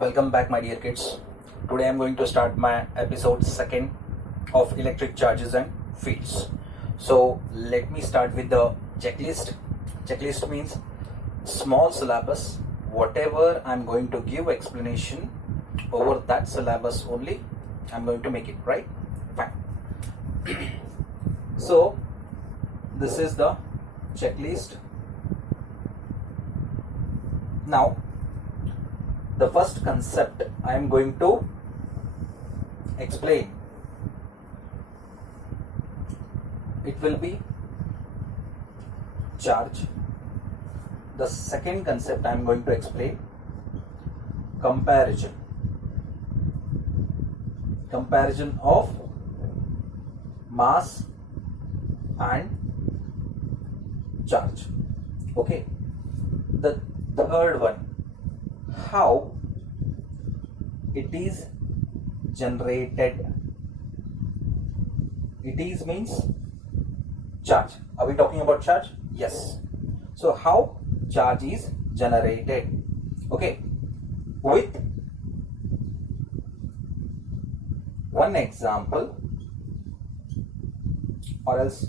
Welcome back, my dear kids. Today I'm going to start my episode second of electric charges and fields. So let me start with the checklist. Checklist means small syllabus. Whatever I'm going to give explanation over that syllabus only, I'm going to make it, right? Fine. So this is the checklist. Now the first concept I am going to explain, it will be charge. The second concept I am going to explain, comparison of mass and charge. Okay, the third one, how it is generated. It is means charge. Are we talking about charge? Yes. So how charge is generated? Okay, with one example, or else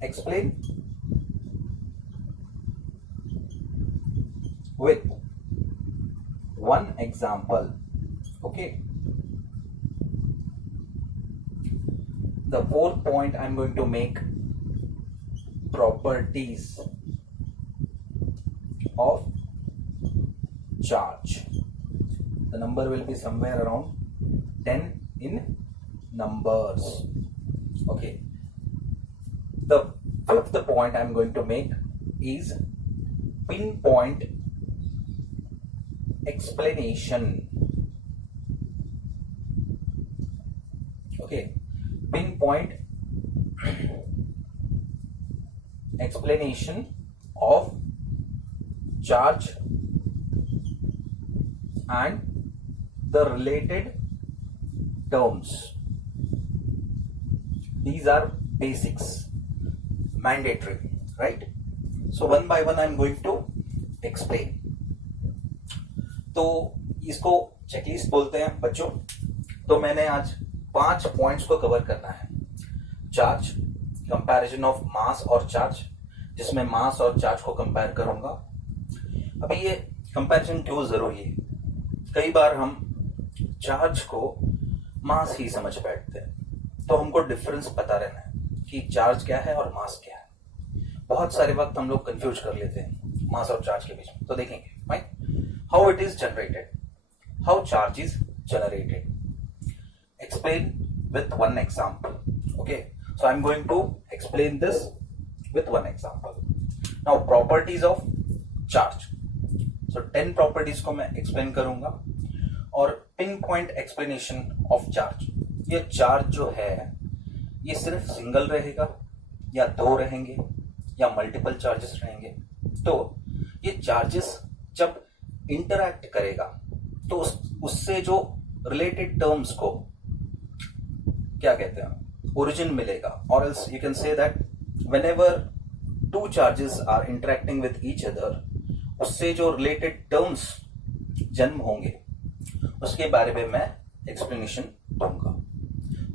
explain with one example. Okay, the fourth point I'm going to make, properties of charge. The number will be somewhere around 10 in numbers. Okay, the fifth point I'm going to make is pinpoint explanation. Okay, pinpoint explanation of charge and the related terms. These are basics, mandatory, right? So one by one I'm going to explain. तो इसको checklist बोलते हैं बच्चों. तो मैंने आज 5 points को cover करना है. चार्ज, कंपैरिजन ऑफ मास और चार्ज, जिसमें मास और चार्ज को कंपेयर करूंगा. अभी ये कंपैरिजन क्यों जरूरी है? कई बार हम चार्ज को मास ही समझ बैठते हैं, तो हमको डिफरेंस पता रहना है कि चार्ज क्या है और मास क्या है. बहुत सारे वक्त हम लोग कंफ्यूज कर लेते हैं मास और चार्ज के बीच में. तो देखेंगे right, how it is generated, how charge is generated. Explain with one example. Okay, so I'm going to explain this with one example. Now properties of charge. So 10 properties को मैं explain करूंगा. और pinpoint explanation of charge. ये charge जो है ये सिर्फ single रहेगा या दो रहेंगे या मल्टीपल चार्जेस रहेंगे. तो ये चार्जेस जब इंटरैक्ट करेगा तो उससे जो रिलेटेड टर्म्स को क्या कहते हैं, ओरिजिन मिलेगा. और else you can say that whenever two charges are interacting with each other, उससे जो रिलेटेड टर्म्स जन्म होंगे उसके बारे में मैं एक्सप्लेनेशन दूंगा.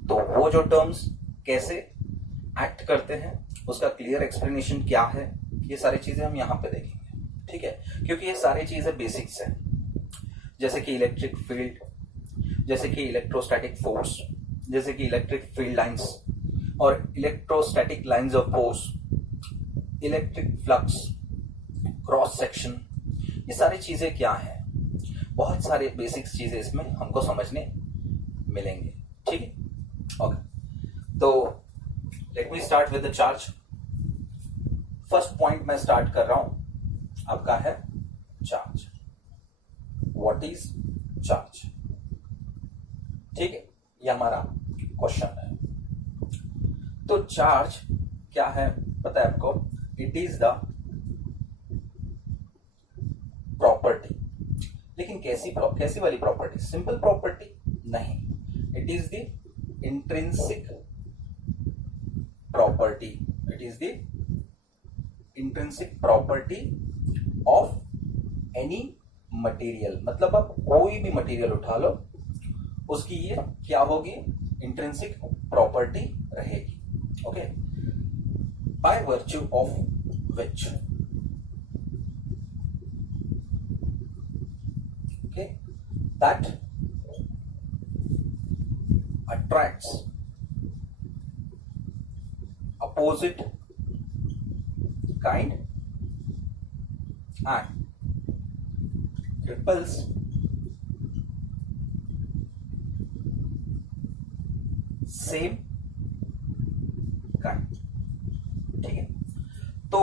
तो वो जो टर्म्स कैसे एक्ट करते हैं, उसका क्लियर एक्सप्लेनेशन क्या है, ये सारी चीजें हम यहाँ पे देखेंगे. ठीक है, क्योंकि ये सारी चीजें बेसिक्स हैं, जैसे कि इलेक्ट्रिक फील्ड, जैसे कि इलेक्ट्रोस्टैटिक फोर्स, जैसे कि इलेक्ट्रिक फील्ड लाइंस और electrostatic lines of force, electric flux, cross section. ये सारी चीजें क्या हैं, बहुत सारे बेसिक्स चीजें इसमें हमको समझने मिलेंगे. ठीक है, ओके. तो let me start with the charge. First point मैं स्टार्ट कर रहा हूं, आपका है चार्ज. What is charge? ठीक है, ये हमारा क्वेश्चन है. तो चार्ज क्या है पता है आपको? It is the property. लेकिन कैसी वाली प्रॉपर्टी? सिंपल प्रॉपर्टी नहीं. It is the intrinsic property. It is the intrinsic property of any material, मतलब आप कोई भी मटेरियल उठा लो उसकी ये क्या होगी, इंट्रिंसिक प्रॉपर्टी रहेगी। Okay, by virtue of which, okay, that attracts opposite kind and repels same kind। ठीक है, तो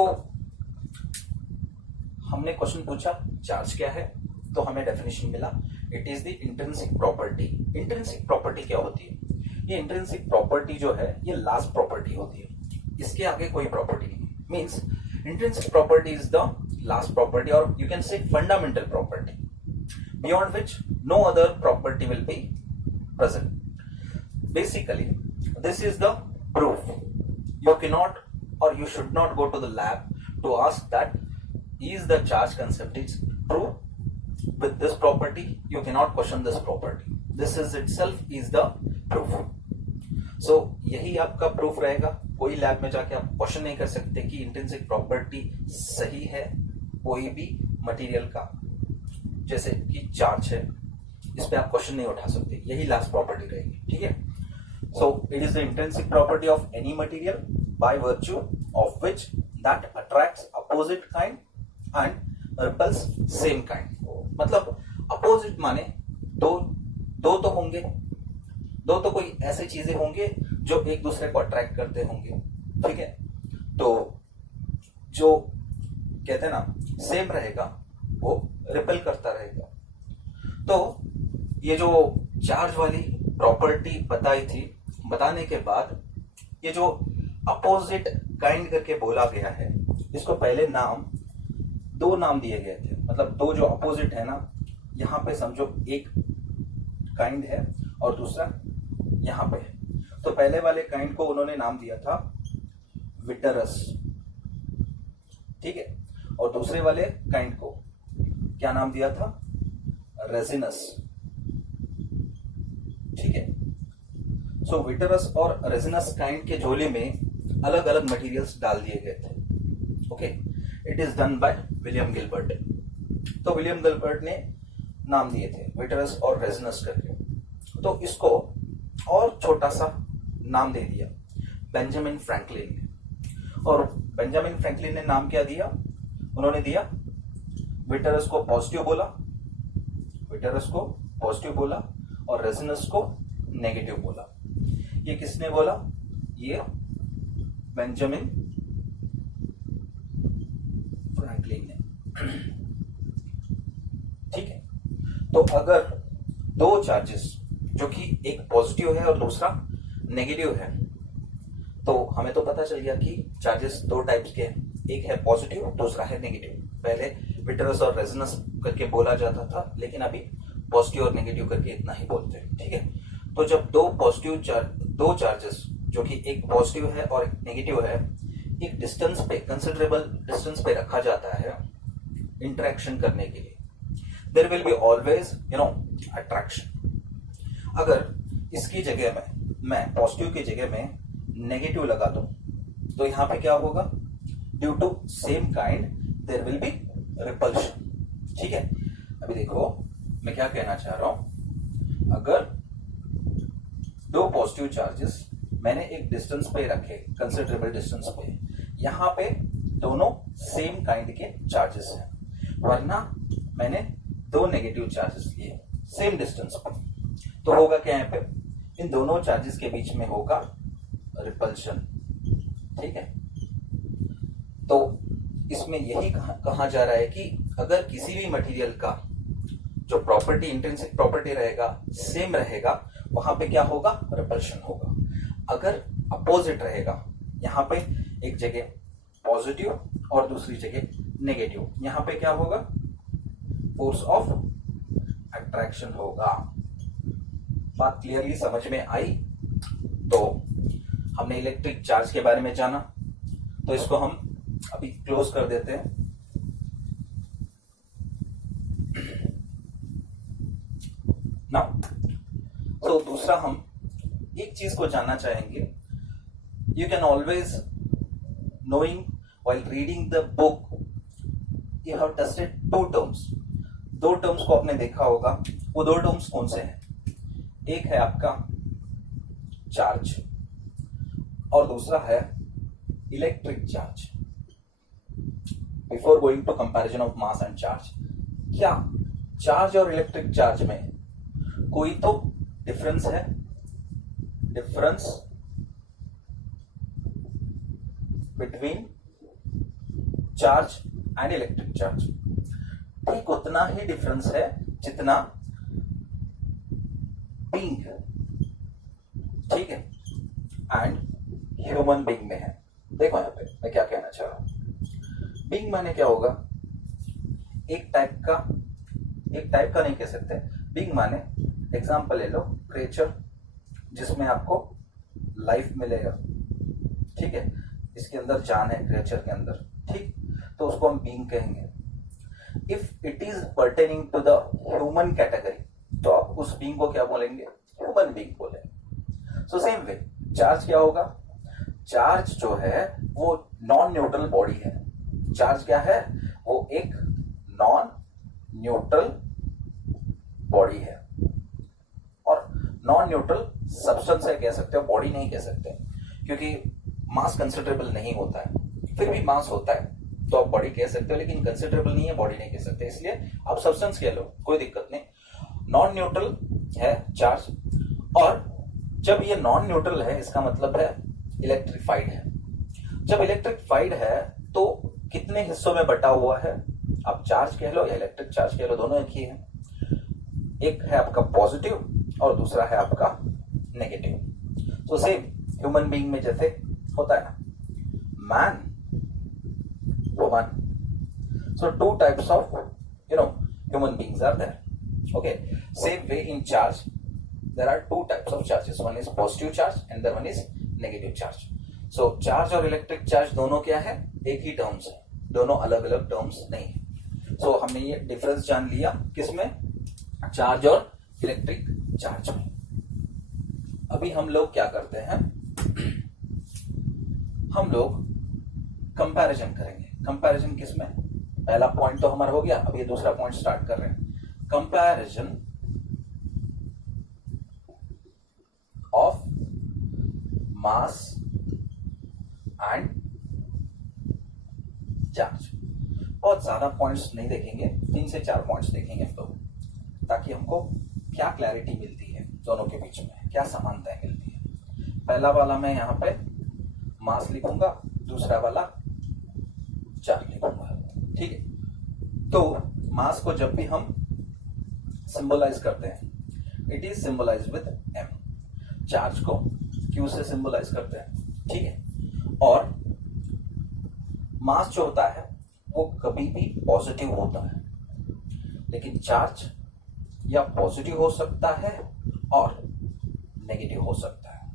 हमने क्वेश्चन पूछा चार्ज क्या है, तो हमें डेफिनेशन मिला, it is the intrinsic property. Intrinsic property क्या होती है? ये इंट्रिंसिक प्रॉपर्टी जो है ये लास्ट प्रॉपर्टी होती है, इसके आगे कोई प्रॉपर्टी नहीं। Means intrinsic property is the last property, और you can say fundamental property beyond which no other property will be present. Basically this is the proof. You can not or you should not go to the lab to ask that is the charge concept is true with this property. You cannot question this property. This is itself is the proof. So यही आपका proof रहेगा। कोई lab में जाके आप question नहीं कर सकते कि इंट्रिंसिक प्रॉपर्टी सही है कोई भी मटेरियल का, जैसे कि चार्ज है, इस पे आप क्वेश्चन नहीं उठा सकते, यही लास्ट प्रॉपर्टी रहेगी। ठीक है, so it is the intrinsic property of any material by virtue of which that attracts opposite kind and repels same kind। मतलब opposite माने दो तो होंगे, दो तो कोई ऐसे चीजें होंगे जो एक दूसरे को अट्रैक्ट करते होंगे। ठीक है, तो जो कहते हैं ना सेम रहेगा वो रिपेल करता रहेगा। तो ये जो चार्ज वाली प्रॉपर्टी बताई थी, बताने के बाद ये जो अपोजिट काइंड करके बोला गया है, इसको पहले दो नाम दिए गए थे। मतलब दो जो अपोजिट है ना, यहां पे समझो एक काइंड है और दूसरा यहां पे है। तो पहले वाले काइंड को उन्होंने नाम दिया था विटरस, ठीक है, और दूसरे वाले काइंड को क्या नाम दिया था, रेजिनस। ठीक है, सो विटरस और रेजिनस काइंड के झोले में अलग अलग मटेरियल्स डाल दिए गए थे। Okay, it is done by William Gilbert. तो विलियम गिलबर्ट ने नाम दिए थे विटरस और रेजिनस करके। तो इसको और छोटा सा नाम दे दिया बेंजामिन फ्रैंकलिन ने। और बेंजामिन फ्रैंकलिन ने नाम क्या दिया, उन्होंने दिया विटरस को पॉजिटिव बोला और रेजिनस को नेगेटिव बोला। ये किसने बोला, ये बेंजामिन फ्रैंकलिन ने। ठीक है, तो अगर दो चार्जेस जो कि एक पॉजिटिव है और दूसरा नेगेटिव है, तो हमें तो पता चल गया कि चार्जेस दो टाइप्स के हैं, एक है पॉजिटिव दूसरा है नेगेटिव। पहले विटरस और रेजिनस करके बोला जाता था, लेकिन अभी पॉजिटिव और नेगेटिव करके इतना ही बोलते हैं। ठीक है, तो जब दो चार्जेस जो कि एक पॉजिटिव है और एक नेगेटिव है, एक डिस्टेंस पे, कंसिडरेबल डिस्टेंस पे रखा जाता है इंटरेक्शन करने के लिए, there will be always attraction. अगर इसकी जगह में मैं पॉजिटिव की जगह में नेगेटिव लगा दूं, तो यहां पे क्या होगा, due to same kind there will be repulsion. ठीक है, अभी देखो मैं क्या कहना चाह रहा हूं, अगर दो पॉजिटिव चार्जेस मैंने एक डिस्टेंस पे रखे, कंसिडरेबल डिस्टेंस पे, यहां पे दोनों सेम काइंड के चार्जेस हैं, वरना मैंने दो नेगेटिव चार्जेस लिए सेम डिस्टेंस पे, तो होगा क्या, यहाँ पे इन दोनों चार्जेस के बीच में होगा रिपल्शन। ठीक है, तो इसमें यही कहा जा रहा है कि अगर किसी भी मटेरियल का जो प्रॉपर्टी, इंट्रिंसिक प्रॉपर्टी रहेगा, सेम रहेगा, वहां पे क्या होगा, रिपल्शन होगा। अगर अपोजिट रहेगा, यहां पे एक जगह पॉजिटिव और दूसरी जगह नेगेटिव, यहां पे क्या होगा, फोर्स ऑफ अट्रैक्शन होगा। बात क्लियरली समझ में आई? तो हमने इलेक्ट्रिक चार्ज के बारे में जाना, तो इसको हम अभी क्लोज कर देते हैं। दूसरा हम एक चीज को जानना चाहेंगे, you can always knowing while reading the book you have tested two terms. दो टर्म्स को आपने देखा होगा, वो दो टर्म्स कौन से हैं? एक है आपका चार्ज और दूसरा है electric charge. Before going to comparison of mass and charge, क्या चार्ज और इलेक्ट्रिक चार्ज में कोई तो डिफरेंस है? Difference between charge and electric charge ठीक उतना ही डिफरेंस है जितना बीइंग, ठीक है, एंड ह्यूमन बीइंग में है. देखो यहां पे मैं क्या कहना चाह रहा हूं. बीइंग माने क्या होगा? एक टाइप का नहीं कह सकते. बीइंग माने एग्जांपल ले लो, क्रिएचर जिसमें आपको लाइफ मिलेगा, ठीक है, इसके अंदर जान है क्रिएचर के अंदर, ठीक, तो उसको हम बीइंग कहेंगे. If it is pertaining to the human category तो आप उस बीइंग को क्या बोलेंगे? ह्यूमन बीइंग बोलेंगे. सो सेम वे चार्ज क्या होगा? चार्ज जो है वो नॉन न्यूट्रल बॉडी है. चार्ज क्या है? वो एक नॉन न्यूट्रल बॉडी है और नॉन न्यूट्रल सब्सटेंस है, कह सकते हो, बॉडी नहीं कह सकते, क्योंकि मास कंसिडरेबल नहीं होता है. फिर भी मास होता है तो आप बॉडी कह सकते हो, लेकिन कंसिडरेबल नहीं है, बॉडी नहीं कह सकते, इसलिए आप सब्सटेंस कह लो, कोई दिक्कत नहीं. नॉन न्यूट्रल है चार्ज, और जब ये नॉन न्यूट्रल है इसका मतलब है इलेक्ट्रिफाइड है. जब इलेक्ट्रिफाइड है तो कितने हिस्सों में बटा हुआ है? आप चार्ज कह लो या इलेक्ट्रिक चार्ज कह लो, दोनों एक ही है. एक है आपका पॉजिटिव और दूसरा है आपका नेगेटिव. तो सेम ह्यूमन बीइंग में जैसे होता है ना, man, woman. So two types of human beings are there. Okay, same way in charge there are two types of charges. One is positive charge and the one is negative charge. So charge और electric charge दोनों क्या है? एक ही terms है, दोनों अलग अलग terms नहीं है. So हमने ये डिफरेंस जान लिया किसमें? चार्ज और इलेक्ट्रिक चार्ज में. अभी हम लोग क्या करते हैं? हम लोग कंपैरिजन करेंगे. कंपैरिजन किसमें? पहला पॉइंट तो हमारा हो गया, अब ये दूसरा पॉइंट स्टार्ट कर रहे हैं. Comparison of mass and charge. बहुत ज्यादा पॉइंट्स नहीं देखेंगे, 3 से 4 पॉइंट्स देखेंगे हम लोग, ताकि हमको क्या क्लैरिटी मिलती है दोनों के बीच में, क्या समानताएं मिलती है. पहला वाला मैं यहां पे मास लिखूंगा, दूसरा वाला चार्ज लिखूंगा, ठीक है. तो मास को जब भी हम सिंबलाइज करते हैं, it is symbolise with m. Charge को q से सिंबलाइज करते हैं, ठीक है. और मास जो होता है वो कभी भी पॉजिटिव होता है, लेकिन चार्ज या पॉजिटिव हो सकता है और नेगेटिव हो सकता है.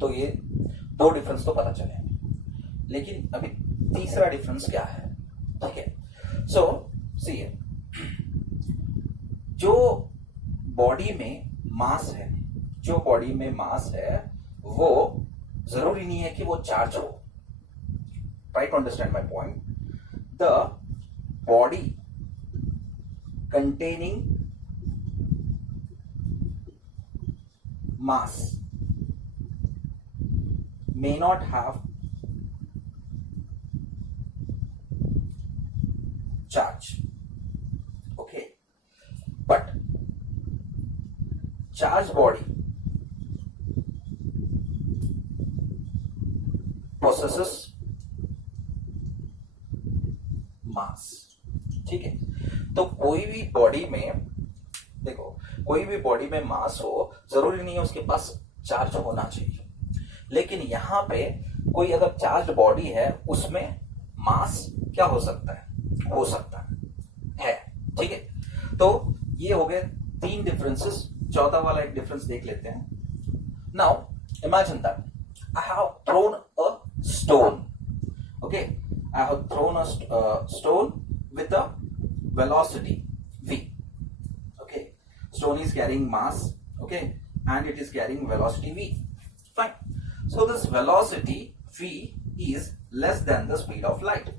तो ये दो डिफरेंस तो पता चले, लेकिन अभी तीसरा डिफरेंस क्या है? ठीक है. सो सी, जो बॉडी में मास है, जो बॉडी में मास है वो जरूरी नहीं है कि वो चार्ज हो. Try to understand my point. The body containing mass may not have charge, okay, but charged body possesses mass. ठीक है. तो कोई भी बॉडी में, देखो, कोई भी बॉडी में मास हो, जरूरी नहीं है उसके पास चार्ज होना चाहिए, लेकिन यहां पे कोई अगर चार्ज बॉडी है उसमें मास क्या हो सकता है? हो सकता है, ठीक है. तो ये हो गए 3 डिफरेंसेस. चौथा वाला एक डिफरेंस देख लेते हैं. Now imagine that I have thrown a stone. Okay, I have thrown a stone with a velocity v. Stone is carrying mass, okay, and it is carrying velocity v. Fine. So this velocity v is less than the speed of light.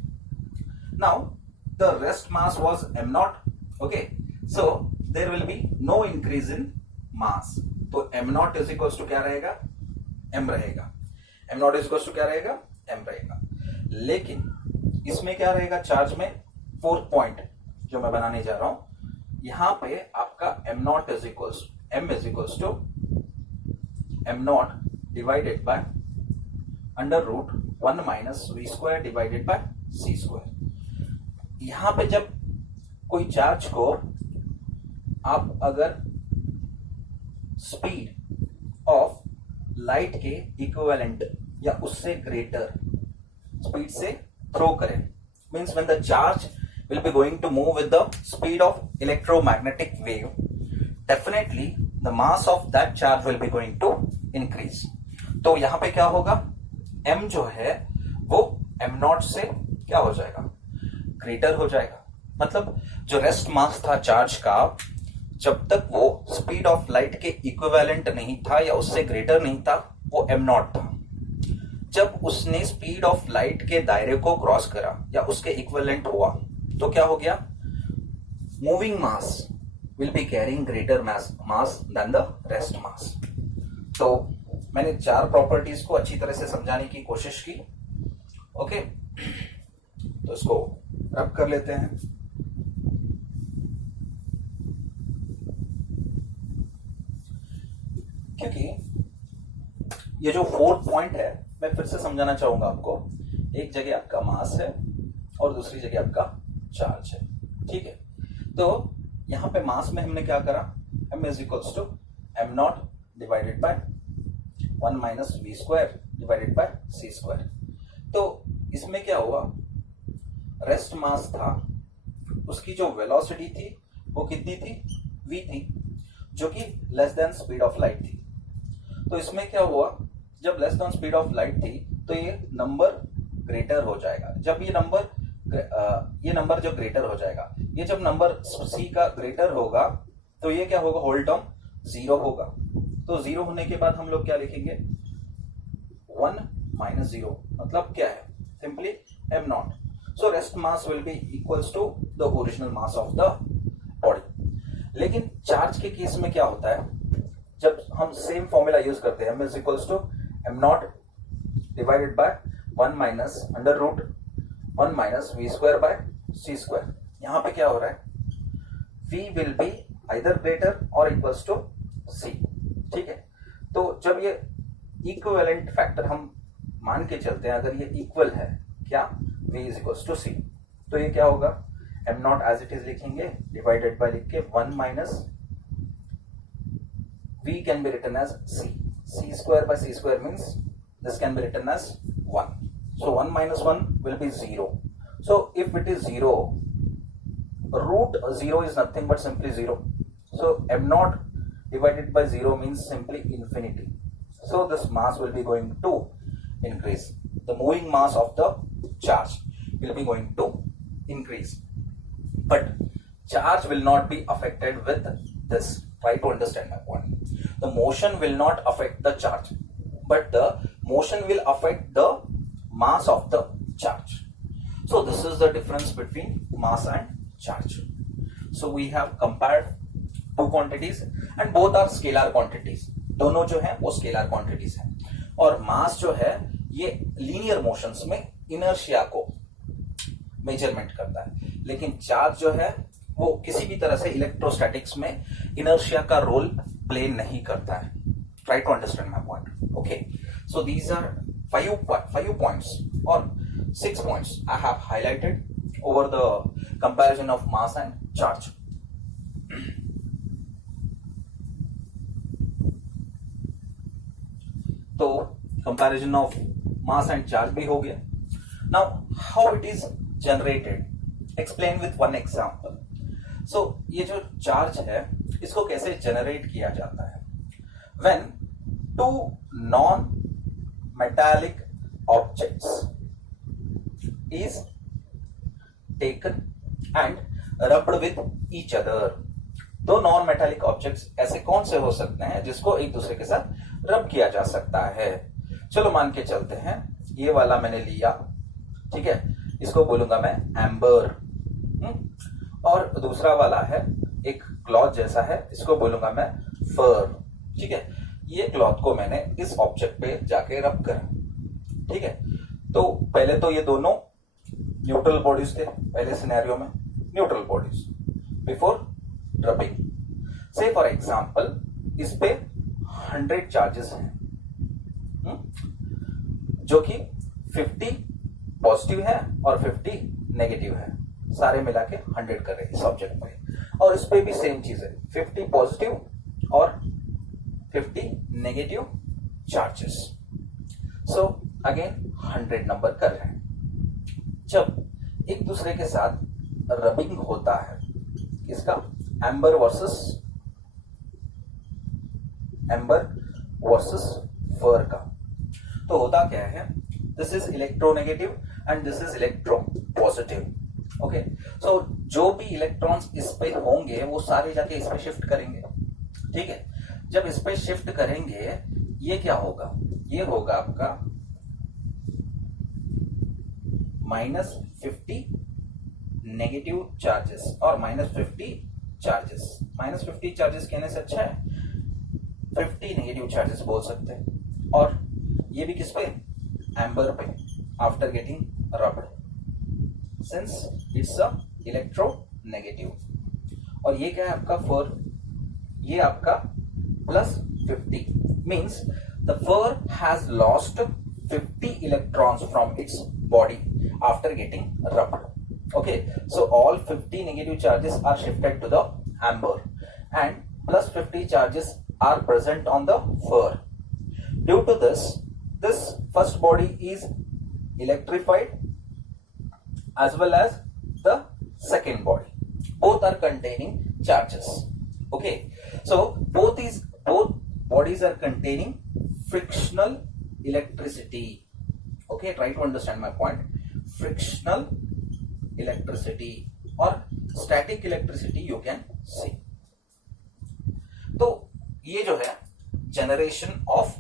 Now the rest mass was m naught. Okay, so there will be no increase in mass. तो m naught is equals to क्या रहेगा, m रहेगा. m naught is equals to क्या रहेगा, m रहेगा. लेकिन इसमें क्या रहेगा, चार्ज में फोर्थ पॉइंट जो मैं बनाने जा रहा हूं, यहां पे आपका m naught is equals to m naught divided by under root 1 minus v square divided by c square. यहां पे जब कोई चार्ज को आप अगर स्पीड ऑफ लाइट के इक्विवेलेंट या उससे ग्रेटर स्पीड से थ्रो करें, means when the charge will be going to move with the speed of electromagnetic wave, definitely the mass of that charge will be going to increase. तो यहां पे क्या होगा, m जो है वो m naught से क्या हो जाएगा, ग्रेटर हो जाएगा. मतलब जो रेस्ट मास था चार्ज का, जब तक वो स्पीड ऑफ लाइट के इक्विवेलेंट नहीं था या उससे ग्रेटर नहीं था, वो m naught था. जब उसने स्पीड ऑफ लाइट के दायरे को क्रॉस करा या उसके इक्विवेलेंट हुआ, तो क्या हो गया, moving mass will be carrying greater mass than the rest mass. तो मैंने चार प्रॉपर्टीज को अच्छी तरह से समझाने की कोशिश की. ओके, तो इसको रब कर लेते हैं. क्योंकि ये जो फोर्थ पॉइंट है, मैं फिर से समझाना चाहूंगा आपको. एक जगह आपका मास है और दूसरी जगह आपका चार्ज है. ठीक है, तो यहां पे मास में हमने क्या करा, m is equals to m not divided by 1 minus v square divided by c square. तो इसमें क्या हुआ, रेस्ट मास था, उसकी जो वेलोसिटी थी वो कितनी थी, v थी, जो कि less than speed of light थी. तो इसमें क्या हुआ, जब less than speed of light थी तो ये नंबर ग्रेटर हो जाएगा. जब ये नंबर जो ग्रेटर हो जाएगा, ये जब नंबर c का ग्रेटर होगा तो ये क्या होगा, होल टर्म जीरो होगा. तो जीरो होने के बाद हम लोग क्या लिखेंगे, 1 माइनस जीरो, मतलब क्या है, simply m not. So rest mass will be equals to the original mass of the body. लेकिन चार्ज के केस में क्या होता है, जब हम सेम फॉर्मूला यूज करते हैं, m is equals to m not divided by 1 minus under root 1 minus V square by C square. यहां पे क्या हो रहा है, v will be either greater और इक्वल्स टू c. ठीक है, तो जब ये इक्विवेलेंट फैक्टर हम मान के चलते हैं, अगर ये इक्वल है क्या, v is equals to c, तो ये क्या होगा, m not as it is लिखेंगे, डिवाइडेड बाय लिख के 1 minus v can be written as c square by c square means this can be written as 1. So 1 minus 1 will be 0. So if it is 0, root 0 is nothing but simply 0. So m naught divided by 0 means simply infinity. So this mass will be going to increase. The moving mass of the charge will be going to increase. But charge will not be affected with this. Try to understand my point. The motion will not affect the charge, but the motion will affect the mass of the charge. So this is the difference between mass and charge. So we have compared two quantities and both are scalar quantities. दोनों जो है वो scalar quantities हैं. और mass जो है ये linear motions में inertia को मेजरमेंट करता है, लेकिन चार्ज जो है वो किसी भी तरह से इलेक्ट्रोस्टैटिक्स में इनर्शिया का रोल प्ले नहीं करता है. Try to understand my point. Okay, so these are five points or 6 points I have highlighted over the comparison of mass and charge. तो comparison of mass and charge भी हो गया. Now how it is generated, explain with one example. So ये जो charge है इसको कैसे generate किया जाता है, when two non-metallic objects is taken and rubbed with each other. दो नॉन मेटालिक ऑब्जेक्ट्स ऐसे कौन से हो सकते हैं जिसको एक दूसरे के साथ रब किया जा सकता है? चलो मान के चलते हैं, ये वाला मैंने लिया, ठीक है, इसको बोलूंगा मैं एम्बर, और दूसरा वाला है एक क्लॉथ जैसा है, इसको बोलूंगा मैं फर, ठीक है। ये क्लॉथ को मैंने इस ऑब्जेक्ट पे जाके रब करा, ठीक है। तो पहले तो ये दोनों न्यूट्रल बॉडीज थे, पहले सिनेरियो में न्यूट्रल बॉडीज बिफोर रबिंग। से फॉर एग्जांपल इस पे 100 चार्जेस हैं, जो कि 50 पॉजिटिव है और 50 नेगेटिव है, सारे मिला के 100 कर रहे हैं इस ऑब्जेक्ट पे। और इस पे भी सेम चीज है, 50 पॉजिटिव और 50 negative charges. So again 100 number कर रहे हैं। जब एक दूसरे के साथ रबिंग होता है, इसका एम्बर वर्सेस फर का, तो होता क्या है, this is electronegative and this is electro positive. Okay, so जो भी इलेक्ट्रॉन्स इस पे होंगे वो सारे जाके इस पे शिफ्ट करेंगे, ठीक है। जब इस पे शिफ्ट करेंगे ये क्या होगा, ये होगा आपका -50 नेगेटिव चार्जेस और -50 चार्जेस। -50 चार्जेस कहने से अच्छा है 50 नेगेटिव चार्जेस बोल सकते हैं। और ये भी किस पे, एम्बर पे, after getting rubbed, since it's a electronegative. और ये क्या है आपका फर, ये आपका +50 means the fur has lost 50 electrons from its body after getting rubbed. Okay, so all 50 negative charges are shifted to the amber and +50 charges are present on the fur. Due to this first body is electrified as well as the second body. Both are containing charges. Okay, so both bodies are containing frictional electricity. Okay, try to understand my point. Frictional electricity और static electricity you can see. तो ये जो है generation of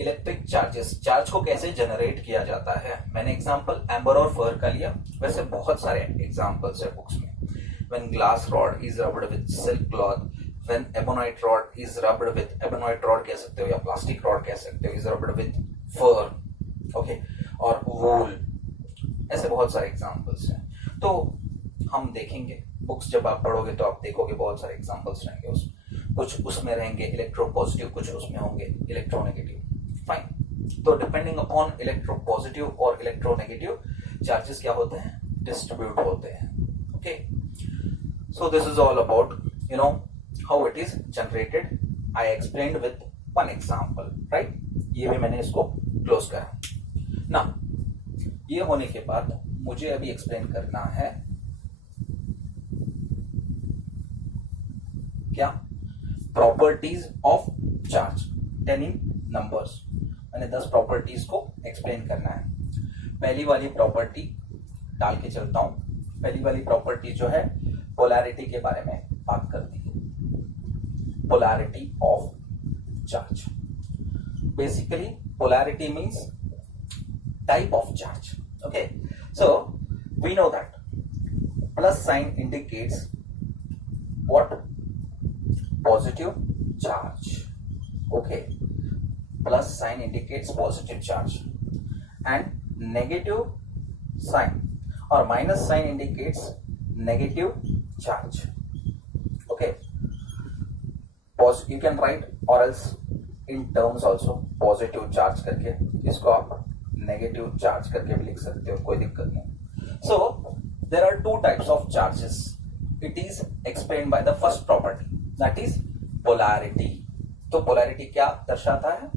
electric charges, charge को कैसे generate किया जाता है, मैंने एग्जांपल एम्बर और फर का लिया, वैसे बहुत सारे एग्जांपल्स है बुक्स में। When glass rod is rubbed with silk cloth, when ebonite rod is rubbed with, ebonite rod कह सकते हो या प्लास्टिक रॉड कह सकते हो, is rubbed with fur, okay, और वूल, ऐसे बहुत सारे एग्जांपल्स हैं। तो हम देखेंगे बुक्स, जब आप पढ़ोगे तो आप देखोगे बहुत सारे एग्जांपल्स रहेंगे उसमें, कुछ उसमें रहेंगे इलेक्ट्रो पॉजिटिव, कुछ उसमें होंगे इलेक्ट्रोनेगेटिव। फाइन, तो डिपेंडिंग अपॉन इलेक्ट्रो पॉजिटिव और इलेक्ट्रोनेगेटिव चार्जेस क्या होते हैं, डिस्ट्रीब्यूट होते हैं। Okay, so this is all about you know how it is generated. I explained with one example, right. ये भी मैंने इसको क्लोज करा ना। ये होने के बाद मुझे अभी एक्सप्लेन करना है क्या, properties of charge 10 in numbers. मैंने 10 प्रॉपर्टीज को एक्सप्लेन करना है। पहली वाली प्रॉपर्टी डाल के चलता हूं। पहली वाली प्रॉपर्टी जो है पोलैरिटी के बारे में बात करती है, polarity of charge. Basically polarity means type of charge. Okay, so we know that plus sign indicates what, positive charge. Okay, plus sign indicates positive charge and negative sign or minus sign indicates negative charge. Okay, you can write or else in terms also positive charge करके, इसको आप negative charge करके भी लिख सकते हो, कोई दिक्कत नहीं। So there are 2 types of charges. It is explained by the first property, that is polarity. तो पोलैरिटी क्या दर्शाता है,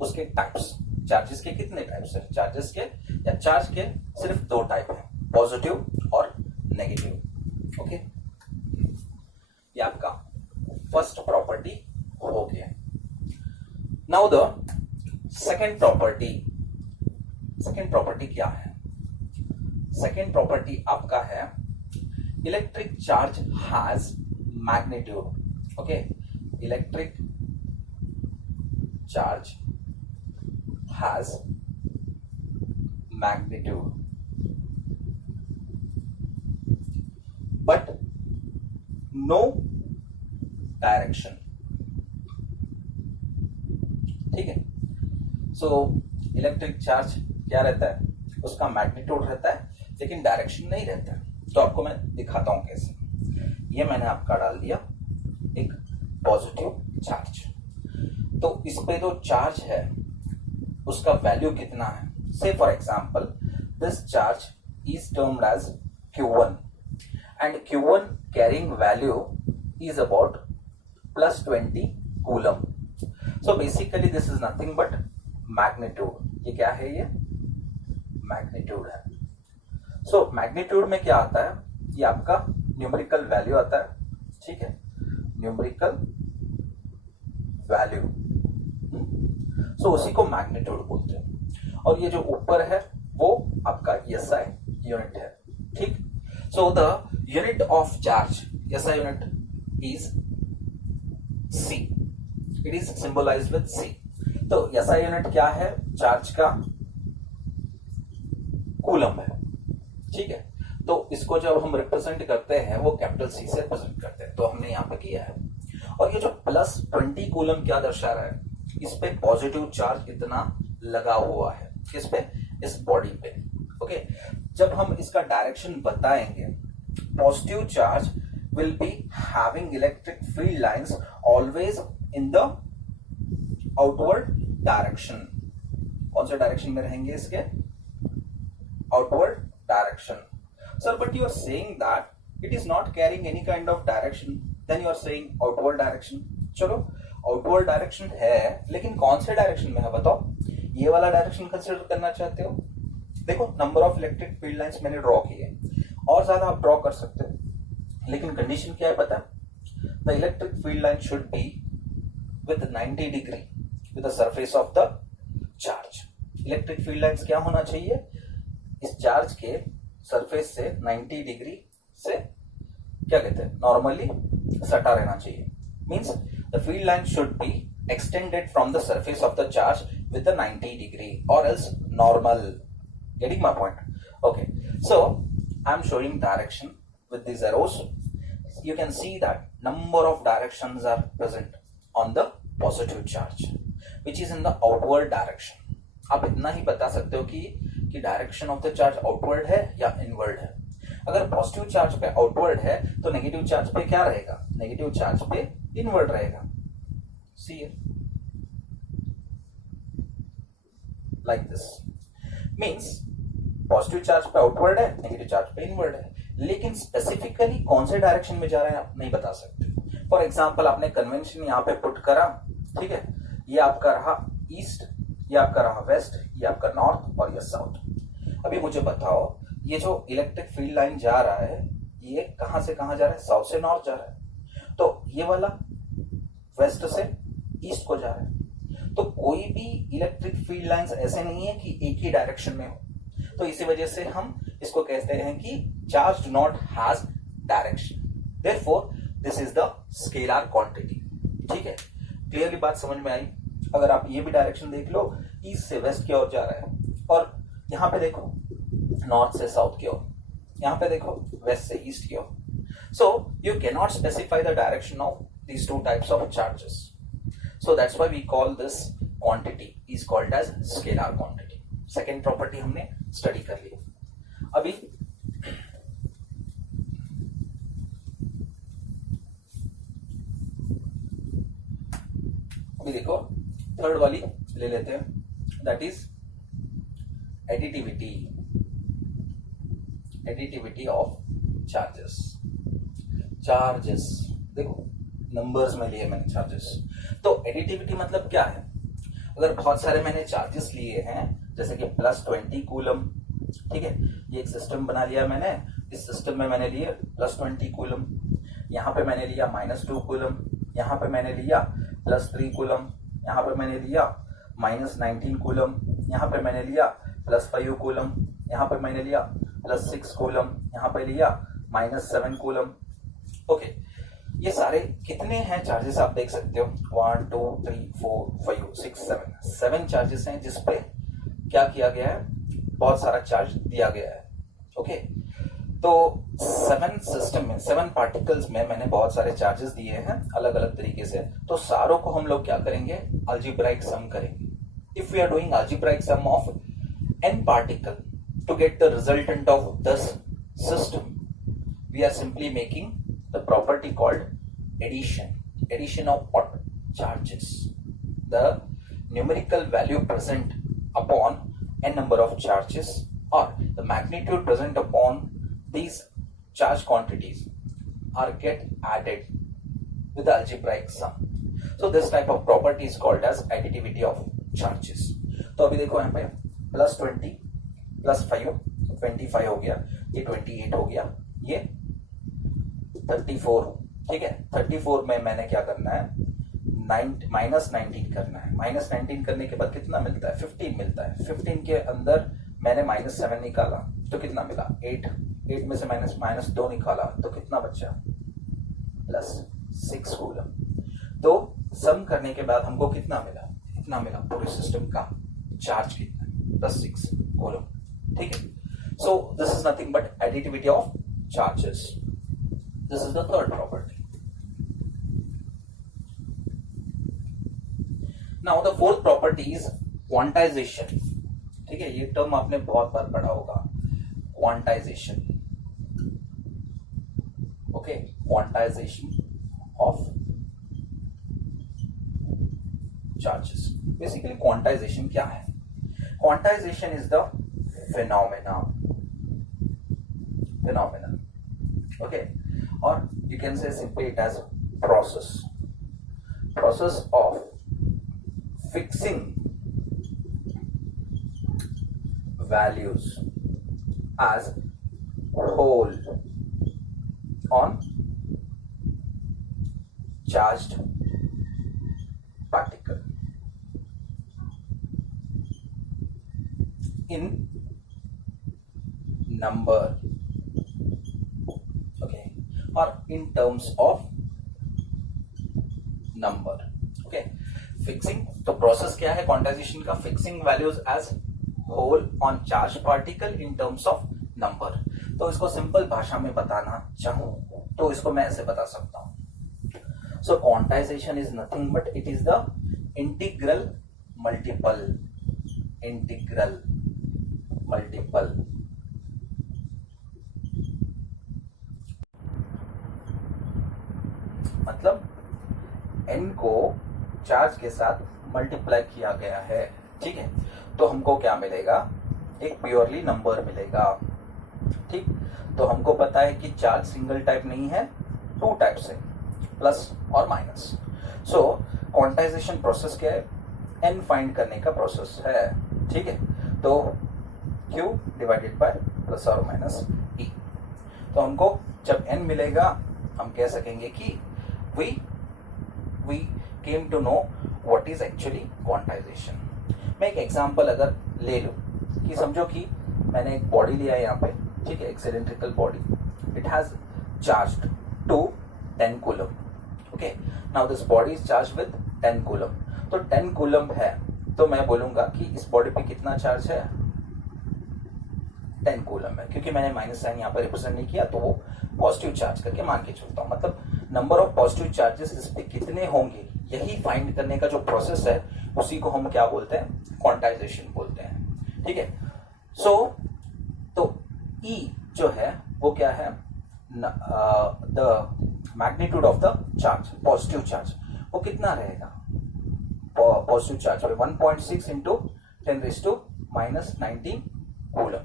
उसके टाइप्स, चार्जेस के कितने टाइप्स है, चार्जेस के या चार्ज के सिर्फ 2 टाइप है, पॉजिटिव और नेगेटिव। ओके, ये आपका फर्स्ट प्रॉपर्टी हो गया। Now the second property. Second property क्या है, सेकेंड प्रॉपर्टी आपका है electric charge has magnitude. Okay, electric charge has magnitude but no direction. ठीक है, सो इलेक्ट्रिक चार्ज क्या रहता है, उसका मैग्नीट्यूड रहता है लेकिन डायरेक्शन नहीं रहता है। तो आपको मैं दिखाता हूं कैसे। ये मैंने आपका डाल दिया एक पॉजिटिव चार्ज, तो इस पे जो चार्ज है उसका वैल्यू कितना है। Say for example this charge is termed as Q1 and Q1 carrying value is about plus 20 coulomb. So basically this is nothing but magnitude. ये क्या है, ये मैग्नीट्यूड है। सो मैग्नीट्यूड में क्या आता है, ये आपका न्यूमेरिकल वैल्यू आता है। ठीक है, न्यूमेरिकल वैल्यू, सो उसी को मैग्नीट्यूड बोलते हैं। और ये जो ऊपर है वो आपका SI यूनिट है। ठीक, so the unit of charge SI unit is C, it is symbolized with C। तो SI यूनिट क्या है, चार्ज का कूलम है। ठीक है, तो इसको जब हम रिप्रेजेंट करते हैं वो कैपिटल C से रिप्रेजेंट करते हैं, तो हमने यहाँ पे किया है। और ये जो प्लस 20 कूलम क्या दर्शा रहा है, इस पे पॉजिटिव चार्ज इतना लगा हुआ है, किस पे, इस बॉडी पे। ओके, जब हम इसका डायरेक्शन बताएंगे, positive charge will be having electric field lines always in the outward direction. कौन से डायरेक्शन में रहेंगे इसके, outward direction. Sir but you are saying that it is not carrying any kind of direction, then you are saying outward direction. चलो outward direction है, लेकिन कौन से डायरेक्शन में है बताओ। ये वाला डायरेक्शन कंसिडर करना चाहते हो, देखो number of electric field lines मैंने ड्रॉ किए, और ज्यादा आप ड्रॉ कर सकते हो, लेकिन कंडीशन क्या है पता, the electric field line should be with 90 degree with the surface of the charge. Electric field lines क्या होना चाहिए, इस चार्ज के सरफेस से 90 डिग्री से क्या कहते हैं, नॉर्मली सटा रहना चाहिए। Means the field line should be extended from the surface of the charge with a 90 degree or else normal. Getting my point? Okay, so I'm showing direction with these arrows. You can see that number of directions are present on the positive charge which is in the outward direction. आप इतना ही बता सकते हो कि direction of the charge outward है या inward है। अगर पॉजिटिव चार्ज पे आउटवर्ड है तो नेगेटिव चार्ज पे क्या रहेगा, नेगेटिव चार्ज पे इनवर्ड रहेगा। See it like this, means positive charge पे आउटवर्ड है, नेगेटिव चार्ज पे इनवर्ड है, लेकिन स्पेसिफिकली कौन से डायरेक्शन में जा रहे हैं आप नहीं बता सकते। फॉर एग्जांपल आपने कन्वेंशन यहाँ पे पुट करा, ठीक है, ये आपका रहा ईस्ट, ये आपका रहा वेस्ट, ये आपका नॉर्थ और ये साउथ। अभी मुझे बताओ ये जो इलेक्ट्रिक फील्ड लाइन जा रहा है ये कहां से कहां जा रहा है, साउथ से नॉर्थ जा रहा है, तो ये वाला वेस्ट से ईस्ट को जा रहा है। तो कोई भी इलेक्ट्रिक फील्ड लाइंस ऐसे नहीं है कि एक ही डायरेक्शन में हो, तो इसी वजह से हम इसको कहते हैं कि charge do not has direction, therefore this is the scalar quantity. ठीक है, क्लियरली बात समझ में आई। अगर आप ये भी डायरेक्शन देख लो, ईस्ट से वेस्ट की ओर जा रहा है, और यहाँ पे देखो नॉर्थ से साउथ की ओर, यहाँ पे देखो वेस्ट से ईस्ट की ओर। So you can not specify the direction of these two types of charges, so that's why we call this quantity is called as scalar quantity. Second property हमने study कर ली। अभी देखो थर्ड वाली ले लेते हैं, that is additivity of charges। देखो numbers में लिए मैंने चार्जेस, तो एडिटिविटी मतलब क्या है, अगर बहुत सारे मैंने चार्जेस लिए हैं जैसे कि प्लस 20 कूलम, ठीक है, ये एक सिस्टम बना लिया मैंने, इस सिस्टम में मैंने लिए प्लस 20 कूलम, यहाँ पे मैंने लिया -2 कूलम, यहाँ पे मैंने लिया प्लस 3 कूलम, यहाँ पे मैंने लिया -19 कूलम, यहाँ पे मैंने लिया प्लस 5 कूलम, यहाँ पे मैंने लिया प्लस 6 कूलम, यहाँ पे लिया -7 कूलम। ओके, ये सारे कितने हैं चार्जेस आप देख सकते हो, 1 2 3 4 5 6 7 चार्जेस हैं जिस पे क्या किया गया है, बहुत सारा चार्ज दिया गया है। ओके, तो 7 सिस्टम में 7 पार्टिकल्स में मैंने बहुत सारे चार्जेस दिए हैं अलग अलग तरीके से, तो सारों को हम लोग क्या करेंगे, अलजेब्राइक सम करेंगे। If we are doing algebraic sum of n particle to get the resultant of this system, we are simply making the property called addition of what, charges, the numerical value present upon n number of charges or the magnitude present upon these charge quantities are get added with the algebraic sum. So this type of property is called as additivity of charges. तो अभी देखो यहाँ पे +20 +5 25 हो गया, ये 28 हो गया, ये 34, ठीक है। 34 में मैंने क्या करना है, -19 करना है। -19 करने के बाद कितना मिलता है, 15 मिलता है। 15 के अंदर मैंने -7 निकाला तो कितना मिला, 8 में से -2 निकाला तो कितना बचा, +6 कूलम। तो सम करने के बाद हमको कितना मिला, इतना मिला, पूरे सिस्टम का चार्ज कितना है, +6 कूलम, ठीक है। So this is nothing but additivity of charges. This is the third property. Now the fourth property is quantization, ठीक है। ये टर्म आपने बहुत बार पढ़ा होगा, quantization. Okay, quantization of charges. Basically quantization क्या है, quantization is the phenomenon, okay, or you can say simply it as process of fixing values as whole on charged particle in number, okay, or in terms of number, okay। Fixing, तो process क्या है quantisation का, fixing values as whole on charge particle in terms of number. तो इसको simple भाषा में बताना चाहूं तो इसको मैं ऐसे बता सकता हूं। So quantization is nothing but it is the integral multiple मतलब n को चार्ज के साथ मल्टीप्लाई किया गया है, ठीक है। तो हमको क्या मिलेगा, एक प्योरली नंबर मिलेगा, ठीक। तो हमको पता है कि चार्ज सिंगल टाइप नहीं है, 2 टाइप्स है, प्लस और माइनस। सो क्वांटाइजेशन प्रोसेस क्या है, n फाइंड करने का प्रोसेस है, ठीक है। तो q डिवाइडेड बाय प्लस और माइनस e। तो हमको जब n मिलेगा हम कह सकेंगे कि we came to know what is actually quantization। मैं एक एग्जांपल अगर ले लूं कि समझो कि मैंने एक बॉडी लिया है यहाँ पे, ठीक है, एक cylindrical body, it has charged to 10 coulomb, okay. Now this body is charge with 10 coulomb. तो 10 कूलम है तो मैं बोलूंगा कि इस बॉडी पे कितना चार्ज है, 10 कूलम है, क्योंकि मैंने माइनस साइन यहाँ पर रिप्रेजेंट नहीं किया तो वो पॉजिटिव चार्ज करके मान के चलता हूँ। मतलब नंबर ऑफ पॉजिटिव चार्जेस इस पे कितने होंगे, यही फाइंड करने का जो प्रोसेस है उसी को हम क्या बोलते हैं, क्वांटाइजेशन बोलते हैं, ठीक है। सो तो E जो है वो क्या है, the magnitude of the charge, positive charge, वो कितना रहेगा, पॉजिटिव चार्ज 1.6 इंटू 10⁻⁻19 कूलम,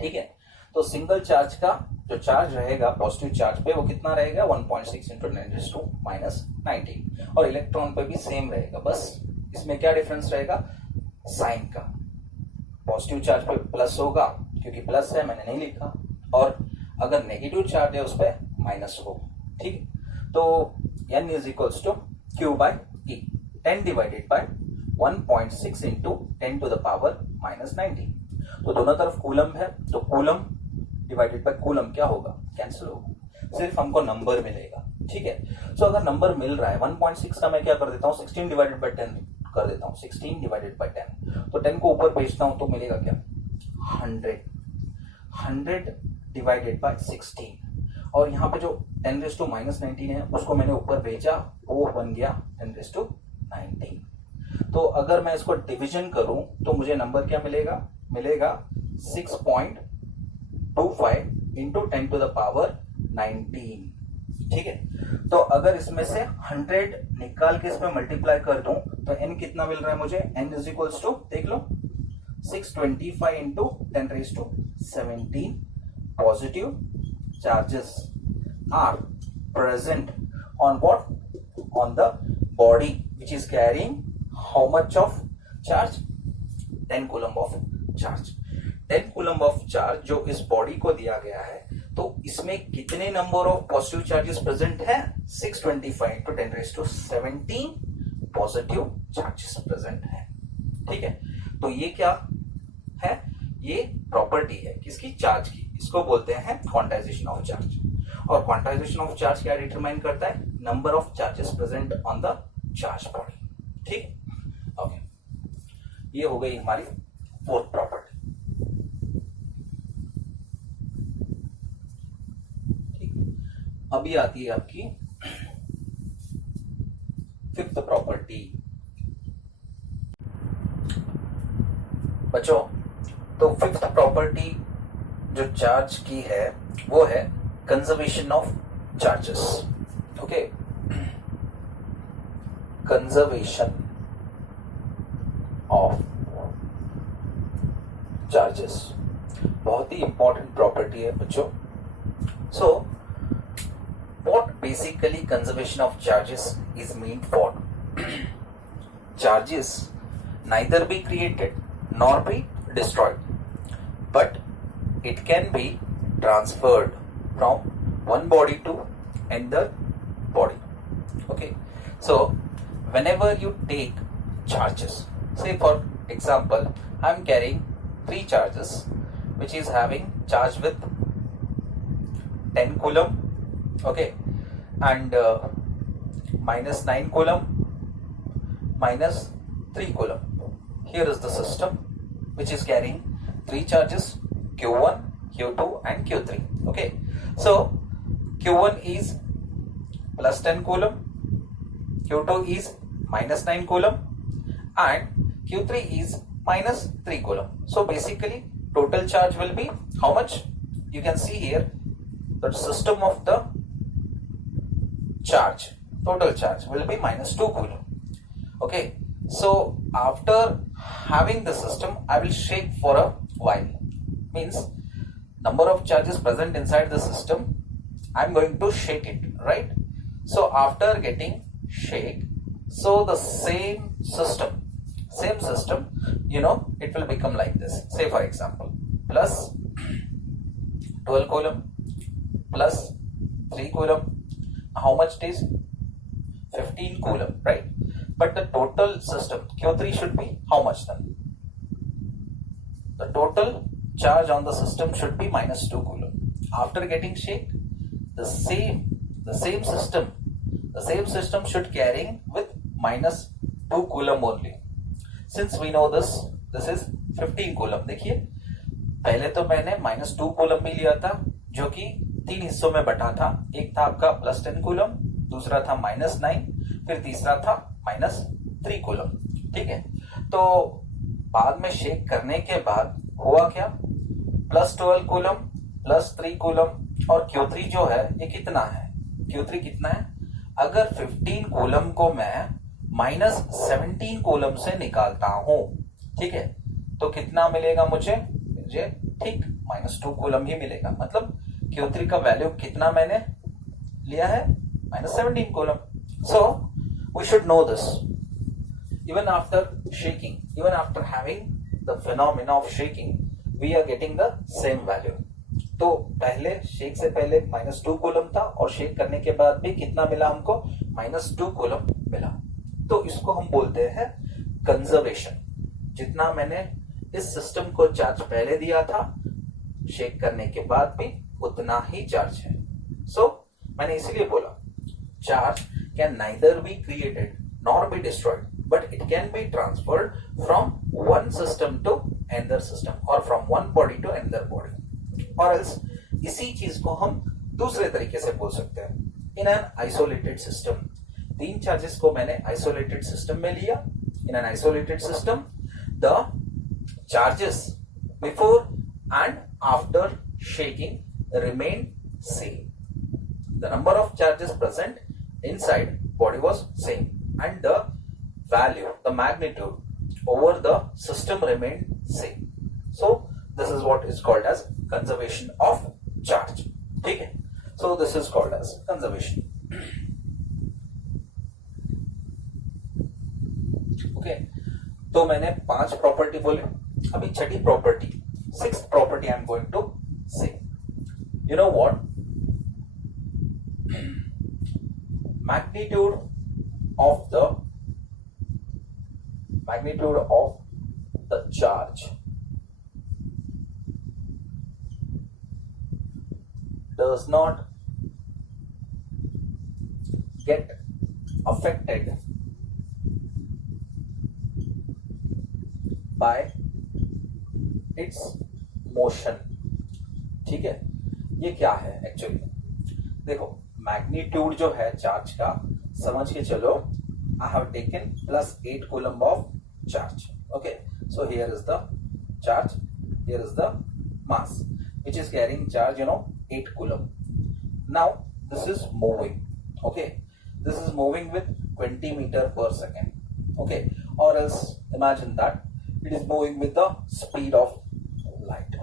ठीक है। तो सिंगल चार्ज का जो चार्ज रहेगा पॉजिटिव चार्ज पे वो कितना रहेगा, 1.6 इंटू 10⁻⁹ और इलेक्ट्रॉन पे भी सेम रहेगा, बस इसमें क्या डिफरेंस रहेगा, साइन का। पॉजिटिव चार्ज पे प्लस होगा क्योंकि प्लस है, मैंने नहीं लिखा, और अगर नेगेटिव चार्ज है उस पर माइनस होगा, ठीक। तो n is equals to q by e, 10 divided by 1.6 into 10⁻⁻19। तो दोनों तरफ कूलम है तो कूलम डिवाइडेड बाय कूलम क्या होगा, कैंसिल होगा, सिर्फ हमको नंबर मिलेगा। ठीक है। सो अगर नंबर मिल रहा है 1.6 का, मैं क्या कर देता हूँ 16 डिवाइडेड बाई 10 कर देता हूँ, 16 डिवाइडेड बाई 10, तो 10 को ऊपर भेजता हूं तो मिलेगा क्या 100, 100 डिवाइडेड बाई 16, और यहाँ पे जो 10 रेज टू -19 है उसको मैंने ऊपर भेजा, वो बन गया 10 रेज टू 19। तो अगर मैं इसको डिवीजन करूं तो मुझे नंबर क्या मिलेगा, मिलेगा 6.25 इंटू 10 टू द पावर 19। ठीक है। तो अगर इसमें से 100 निकाल के इसमें मल्टीप्लाई कर दूं तो n कितना मिल रहा है मुझे, n इज इक्वल्स टू देख लो 625 into 10 raise to 17 positive charges are present on what, on the body which is carrying how much of charge, 10 coulomb of charge. 10 coulomb of charge जो इस बॉडी को दिया गया है, तो इसमें कितने number of positive charges present है, 625 into 10 raise to 17 positive charges present है। ठीक है। तो ये क्या है, ये प्रॉपर्टी है किसकी, चार्ज की, इसको बोलते हैं क्वांटाइजेशन ऑफ चार्ज। और क्वांटाइजेशन ऑफ चार्ज क्या डिटरमाइन करता है, number of charges present on the charge body. ठीक, ओके, ये हो गई हमारी फोर्थ प्रॉपर्टी। अभी आती है आपकी फिफ्थ प्रॉपर्टी। बच्चों, तो फिफ्थ प्रॉपर्टी जो चार्ज की है वो है conservation of charges. Okay, conservation of charges बहुत ही इंपॉर्टेंट प्रॉपर्टी है बच्चों। सो what basically conservation of charges is meant for? Charges neither be created nor be destroyed, but it can be transferred from one body to another body. Okay, so whenever you take charges, say for example I am carrying 3 charges which is having charge with 10 coulomb, okay, and -9 coulomb, -3 coulomb. Here is the system which is carrying 3 charges, Q1, Q2 and Q3. Okay, so Q1 is plus 10 coulomb, Q2 is -9 coulomb and Q3 is -3 coulomb. So basically total charge will be how much? You can see here the system of the charge, total charge will be -2 coulomb. Okay, so after having the system I will shake for a while, means number of charges present inside the system I am going to shake it, right? So after getting shake, so the same system, it will become like this. Say for example plus 12 coulomb plus 3 coulomb, how much it is 15 coulomb, right? But the total system Q3 should be how much then? The total charge on the system should be -2 coulomb. After getting shake, the same system should carrying with -2 coulomb only. Since we know this is 15 coulomb. देखिए पहले तो मैंने -2 coulomb भी लिया था जो कि 3 हिस्सों में बटा था। एक था आपका +10 कूलम, दूसरा था -9, फिर तीसरा था -3 कूलम। ठीक है। तो बाद में शेक करने के बाद हुआ क्या, +12 कूलम +3 कूलम और Q3 जो है ये कितना है, Q3 कितना है, अगर 15 कूलम को मैं -17 कूलम से निकालता हूं, ठीक है, तो कितना मिलेगा मुझे ठीक -2 कूलम ही मिलेगा। मतलब Q3 का वैल्यू कितना मैंने लिया है, -17 coulomb. So we should know this even after shaking, even after having the phenomena of shaking, we are getting the same value. तो पहले शेक से पहले -2 कूलम था और शेक करने के बाद भी कितना मिला हमको, -2 कूलम मिला। तो इसको हम बोलते हैं कंजर्वेशन। जितना मैंने इस सिस्टम को चार्ज पहले दिया था, शेक करने के बाद भी उतना ही चार्ज है। सो मैंने इसीलिए बोला charge can neither be created nor be destroyed, but it can be transferred from one system to another system or from one body to another body. और else इसी चीज को हम दूसरे तरीके से बोल सकते हैं, इन एन आइसोलेटेड सिस्टम. तीन चार्जेस को मैंने आइसोलेटेड सिस्टम में लिया. In an isolated system the charges before and after shaking remained same. The number of charges present inside body was same and the value, the magnitude over the system remained same. So this is what is called as conservation of charge. ठीक है, so this is called as conservation. Okay, तो मैंने 5 property बोले. अभी छठी property, 6th property I am going to say. You know what? Magnitude of the charge does not get affected by its motion. ठीक है, ये क्या है एक्चुअली? देखो, मैग्नीट्यूड जो है चार्ज का, समझ के चलो, I have taken +8 coulomb of charge. Okay, so here is the charge, here is the mass which is carrying charge 8 coulomb. Now this is moving. Okay, this is moving with 20 meter per second. Okay, or else imagine that it is moving with the speed of light.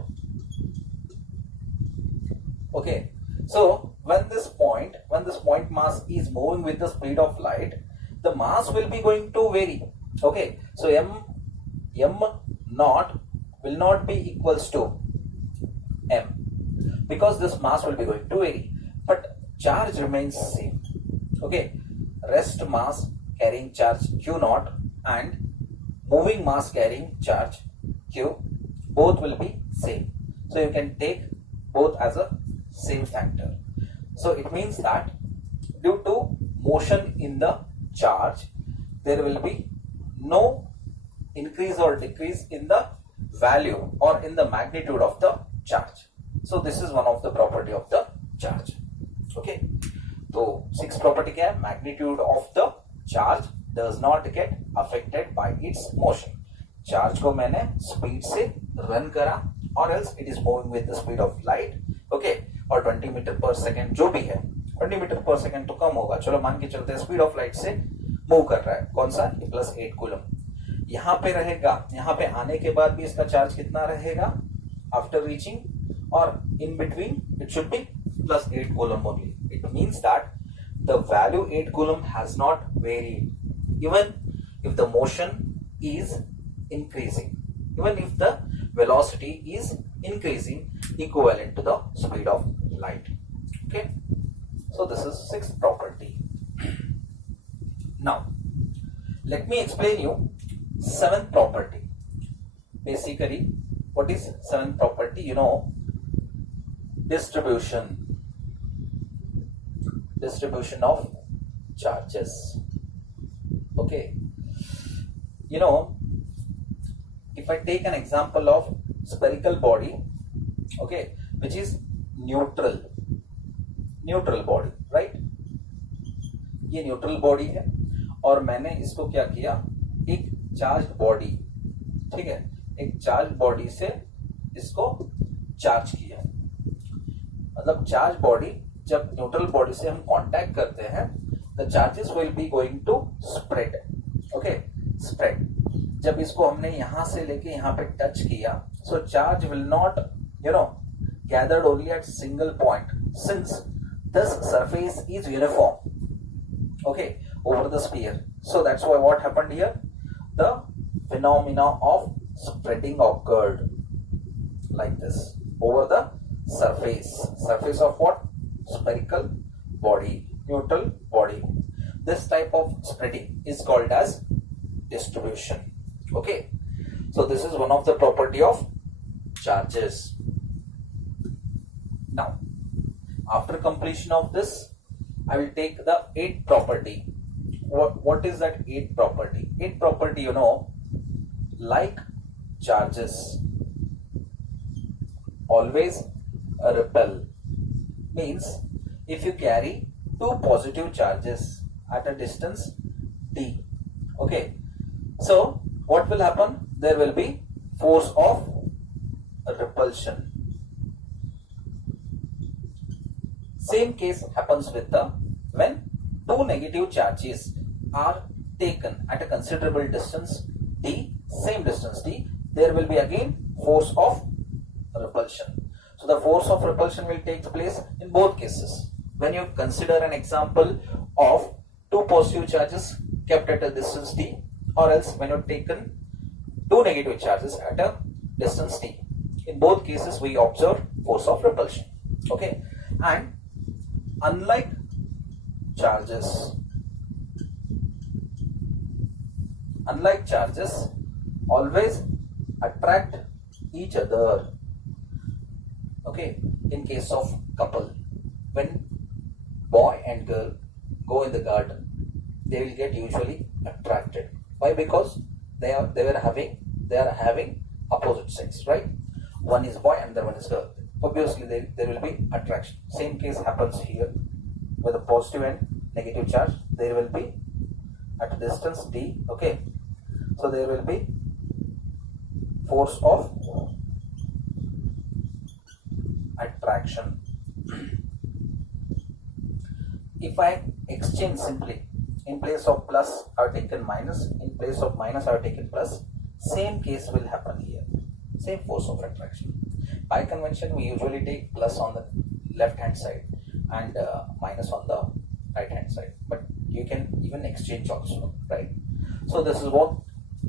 Okay, so when this point mass is moving with the speed of light, the mass will be going to vary. Okay, so m naught will not be equals to m because this mass will be going to vary, but charge remains same. Okay, rest mass carrying charge q naught and moving mass carrying charge q, both will be same. So you can take both as a same factor. So it means that due to motion in the charge, there will be no increase or decrease in the value or in the magnitude of the charge. So this is one of the property of the charge. Okay, so 6th property क्या है? Magnitude of the charge does not get affected by its motion. Charge को मैंने speed से run करा, or else it is moving with the speed of light. Okay, और 20 metre पर second जो भी है, 20 मीटर पर सेकेंड तो कम होगा, चलो मान के चलते हैं स्पीड ऑफ लाइट से मूव कर रहा है. कौन सा? +8 कूलम. यहाँ पे रहेगा, यहाँ पे आने के बाद भी इसका चार्ज कितना रहेगा आफ्टर रीचिंग, और in between it should B +8 coulomb only. It means that the value 8 coulomb has not varied even if the motion is increasing, even if the velocity is increasing equivalent to the speed of light. Okay, so this is 6th property. Now let me explain you 7th property. Basically, what is 7th property? Distribution of charges. Okay, if I take an example of spherical body, okay, which is neutral body, right? ये neutral body है और मैंने इसको क्या किया, एक charge body, ठीक है, एक चार्ज बॉडी से इसको चार्ज किया. मतलब चार्ज बॉडी जब न्यूट्रल बॉडी से हम कांटेक्ट करते हैं, the charges will be going to spread. Okay, spread. जब इसको हमने यहां से लेके यहां पे टच किया, so charge will not gathered only at single point, since this surface is uniform, okay, over the sphere. So that's why what happened here, the phenomena of spreading occurred like this over the surface of what? Spherical body, neutral body. This type of spreading is called as distribution. Okay, so this is one of the property of charges. Now after completion of this, I will take the eighth property. What is that eighth property? Eighth property, you know, like charges always repel. Means if you carry two positive charges at a distance d, okay, so what will happen? There will be force of repulsion. Same case happens with the when two negative charges are taken at a considerable distance d, same distance d, there will be again force of repulsion. So the force of repulsion will take place in both cases. When you consider an example of two positive charges kept at a distance d, or else when you've taken two negative charges at a distance t, in both cases we observe force of repulsion. Okay, and unlike charges always attract each other. Okay, in case of couple, when boy and girl go in the garden, they will get usually attracted. Why? Because they are having opposite sex, right? One is boy and the one is girl. Obviously there will be attraction. Same case happens here with a positive and negative charge. There will be at a distance d, okay, so there will be force of attraction. If I exchange simply, in place of plus I have taken minus, in place of minus I have taken plus, same case will happen here, same force of attraction. By convention we usually take plus on the left hand side and minus on the right hand side, but you can even exchange also, right? So this is what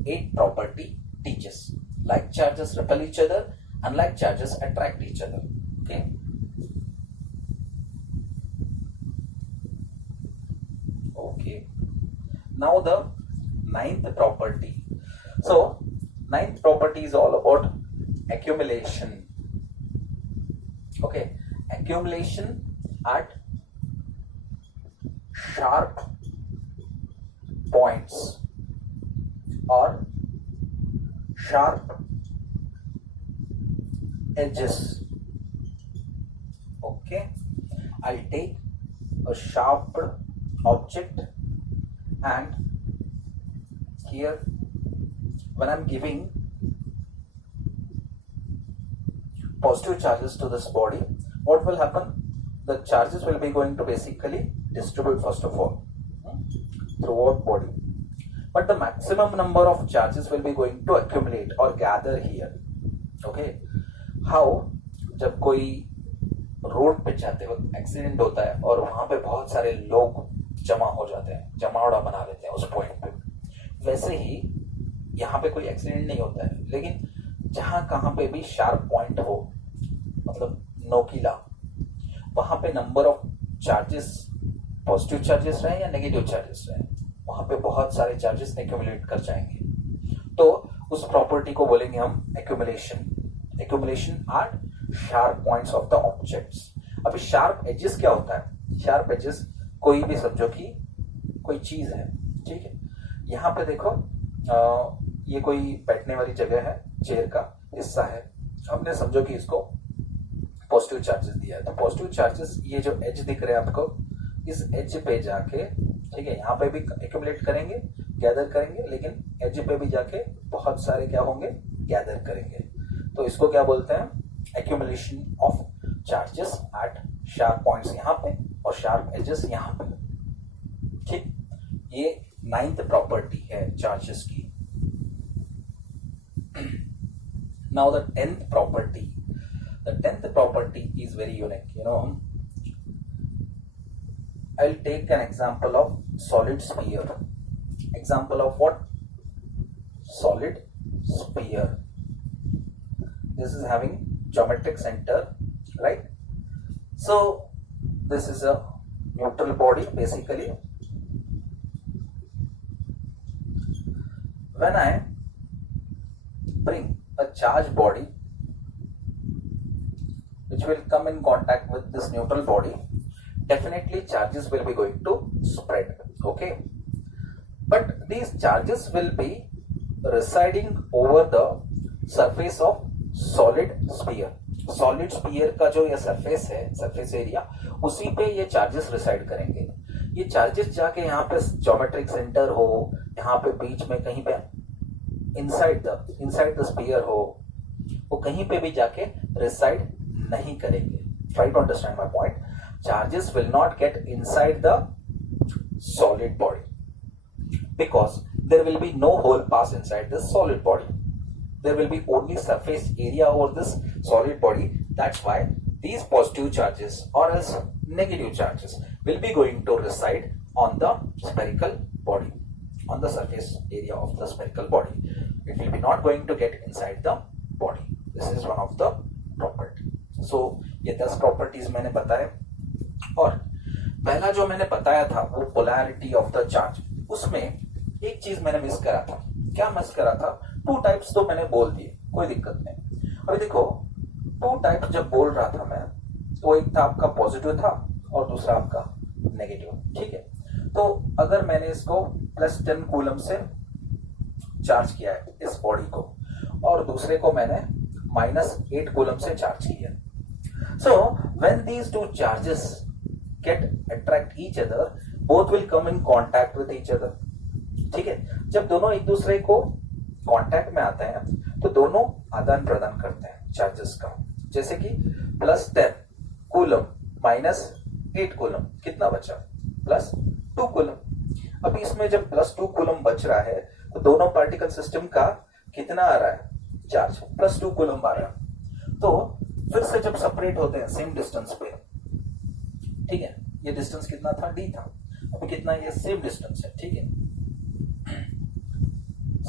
eighth property teaches. Like charges repel each other, unlike charges attract each other. Okay, okay, now the ninth property. So ninth property is all about accumulation. Okay, accumulation at sharp points or sharp edges. Okay, I'll take a sharp object, and here when I'm giving positive charges to this body, what will happen? The charges will be going to basically distribute first of all throughout body, but the maximum number of charges will be going to accumulate or gather here. Okay, how? जब कोई road पे जाते वक्त accident होता है और वहां पे बहुत सारे लोग जमा हो जाते हैं, जमावड़ा बना लेते हैं उस पॉइंट पे, वैसे ही यहाँ पे कोई एक्सीडेंट नहीं होता है, लेकिन जहां कहां पे भी शार्प पॉइंट हो, मतलब नोकीला, वहां पे number of charges, positive charges रहे या नेगेटिव चार्जेस रहे, वहां पे बहुत सारे चार्जेस एक्यूमुलेट कर जाएंगे, तो उस प्रॉपर्टी को बोलेंगे हम accumulation at sharp points of the objects. अभी शार्प एजेस क्या होता है? शार्प एजेस कोई भी समझो कि कोई चीज है, ठीक है, यहाँ पे देखो ये कोई बैठने वाली जगह है, चेयर का हिस्सा है, हमने समझो कि इसको पॉजिटिव चार्जेस दिया है, तो पॉजिटिव चार्जेस ये जो एज दिख रहे हैं आपको, इस एज पे जाके, ठीक है, यहाँ पे भी एक्यूमुलेट करेंगे, गैदर करेंगे, लेकिन एज पे भी जाके बहुत सारे क्या होंगे, गैदर करेंगे, तो इसको क्या बोलते हैं? Accumulation of charges at sharp points यहाँ पे और शार्प एजेस यहाँ पे. ठीक, ये नाइन्थ प्रॉपर्टी है चार्जेस की. Now the tenth property. The 10th property is very unique. You know, I'll take an example of solid sphere. Example of what? Solid sphere. This is having geometric center, right? So this is a neutral body basically. When I bring a charged body which will come in contact with this neutral body, definitely charges will be going to spread. Okay, but these charges will be residing over the surface of solid sphere. Solid sphere का जो ये surface है, surface area, उसी पे ये charges reside करेंगे. ये charges जाके यहाँ पे ज्योमेट्रिक सेंटर हो, यहाँ पे बीच में कहीं पे इनसाइड द स्फीयर हो, वो कहीं पे भी जाके रिसाइड नहीं करेंगे. Try to understand my point. Charges will not get inside the solid body because there will be no hole pass inside this solid body. There will be only surface area over this solid body. That's why these positive charges or else negative charges will be going to reside on the spherical body, on the surface area of the spherical body. It will be not going to get inside the body. This is one of the property. So ये 10 properties मैंने बताए. और पहला जो मैंने बताया था वो polarity of the charge. उसमें एक चीज मैंने मिस करा था. क्या मिस करा था? 2 टाइप्स तो मैंने बोल दिए, कोई दिक्कत नहीं. अभी देखो 2 टाइप्स जब बोल रहा था मैं, तो एक था आपका पॉजिटिव था और दूसरा आपका नेगेटिव. ठीक है, तो अगर मैंने इसको +10 कूलम से चार्ज किया है इस बॉडी को, और दूसरे को मैंने -8 कूलम से चार्ज किया. So when these 2 charges get attract each other, both will come in contact with each other. ठीक है, जब दोनों एक दूसरे को कांटेक्ट में आते हैं तो दोनों आदान प्रदान करते हैं चार्जेस का. जैसे कि +10 कूलम -8 कूलम, कितना बचा? +2 कूलम. अभी इसमें जब +2 कूलम बच रहा है तो दोनों पार्टिकल सिस्टम का कितना आ रहा है चार्ज? +2 कूलम आ रहा है. तो फिर से जब सेपरेट होते हैं सेम डिस्टेंस पे, ठीक है, ये डिस्टेंस कितना था? d था. अभी कितना? ये सेम डिस्टेंस है. ठीक है,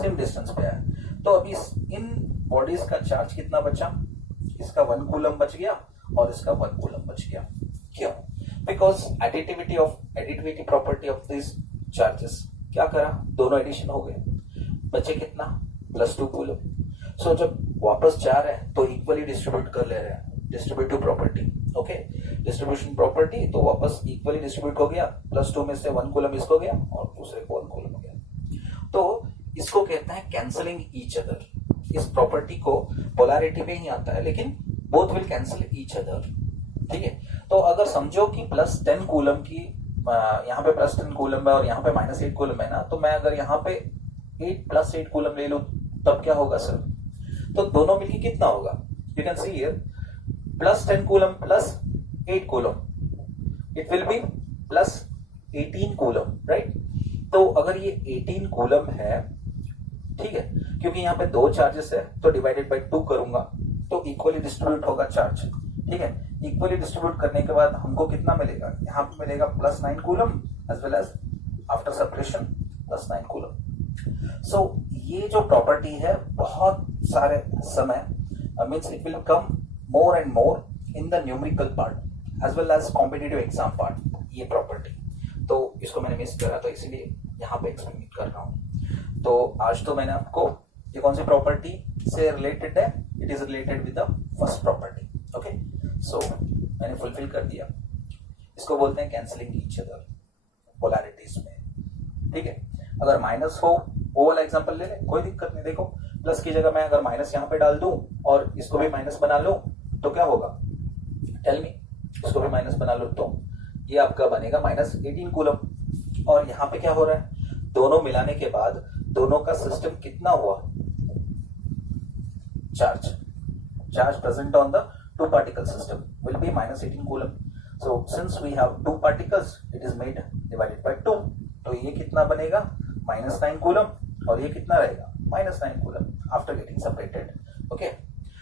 सेम डिस्टेंस पे है. तो अभी इन बॉडीज का चार्ज कितना बचा? इसका 1 कूलम बच गया और इसका 1 कूलम बच गया. क्यों? Because additivity property of this charges क्या करा? दोनों एडिशन हो गए. बचे कितना? +2 कूलम. सो जब वापस जा रहे हैं तो इक्वली डिस्ट्रीब्यूट कर ले रहे हैं. Distributive property. Okay, distribution property. तो वापस इक्वली डिस्ट्रीब्यूट हो गया. +2 में से 1 कूलम इसको गया और दूसरे को 1 कूलम हो गया. तो इसको कहते हैं कैंसलिंग ईच अदर. इस प्रॉपर्टी को पोलैरिटी में ही आता है, लेकिन both will cancel each other. ठीक है, तो अगर समझो कि +10 कूलम की यहाँ पे +10 कूलम है और यहाँ पे -8 कूलम है ना, तो मैं अगर यहाँ पे 8 + 8 कूलम ले लूं तब क्या होगा सर? तो दोनों मिलके कितना होगा? You can see here +10 coulomb +8 coulomb, it will be +18 coulomb, right? तो अगर ये 18 कूलम है, ठीक है, क्योंकि यहाँ पे 2 चार्जेस है तो डिवाइडेड बाय 2 करूंगा तो इक्वली डिस्ट्रीब्यूट होगा चार्ज. ठीक है, इक्वली डिस्ट्रीब्यूट करने के बाद हमको कितना मिलेगा? यहाँ पे मिलेगा +9 coulomb as well as after separation +9 coulomb. So ये जो प्रॉपर्टी है बहुत सारे समय means it will come more and more in the numerical part as well as competitive exam part. ये प्रॉपर्टी तो इसको मैंने मिस करा, तो इसीलिए यहाँ पे एक्सप्लेन कर रहा हूँ. तो आज तो मैंने आपको ये कौन सी प्रॉपर्टी से रिलेटेड है? It is related with the first property. Okay, so मैंने फुलफिल कर दिया. इसको बोलते हैं कैंसलिंग ईच अदर पोलैरिटीज में. ठीक है, अगर माइनस हो वो वाला एग्जांपल ले ले, कोई दिक्कत नहीं. देखो प्लस की जगह मैं अगर माइनस यहाँ पे डाल दूं और इसको भी माइनस बना लूं तो क्या होगा? Tell me. इसको भी माइनस बना लो तो ये आपका बनेगा -18 कूलम. और यहाँ पे क्या हो रहा है? दोनों मिलाने के बाद दोनों का सिस्टम कितना हुआ? Charge present on the 2 particle system will be -18 coulomb. So since we have 2 particles it is made divided by 2. तो ये कितना बनेगा? -9 कूलम. और ये कितना रहेगा? -9 coulomb after getting separated. Okay,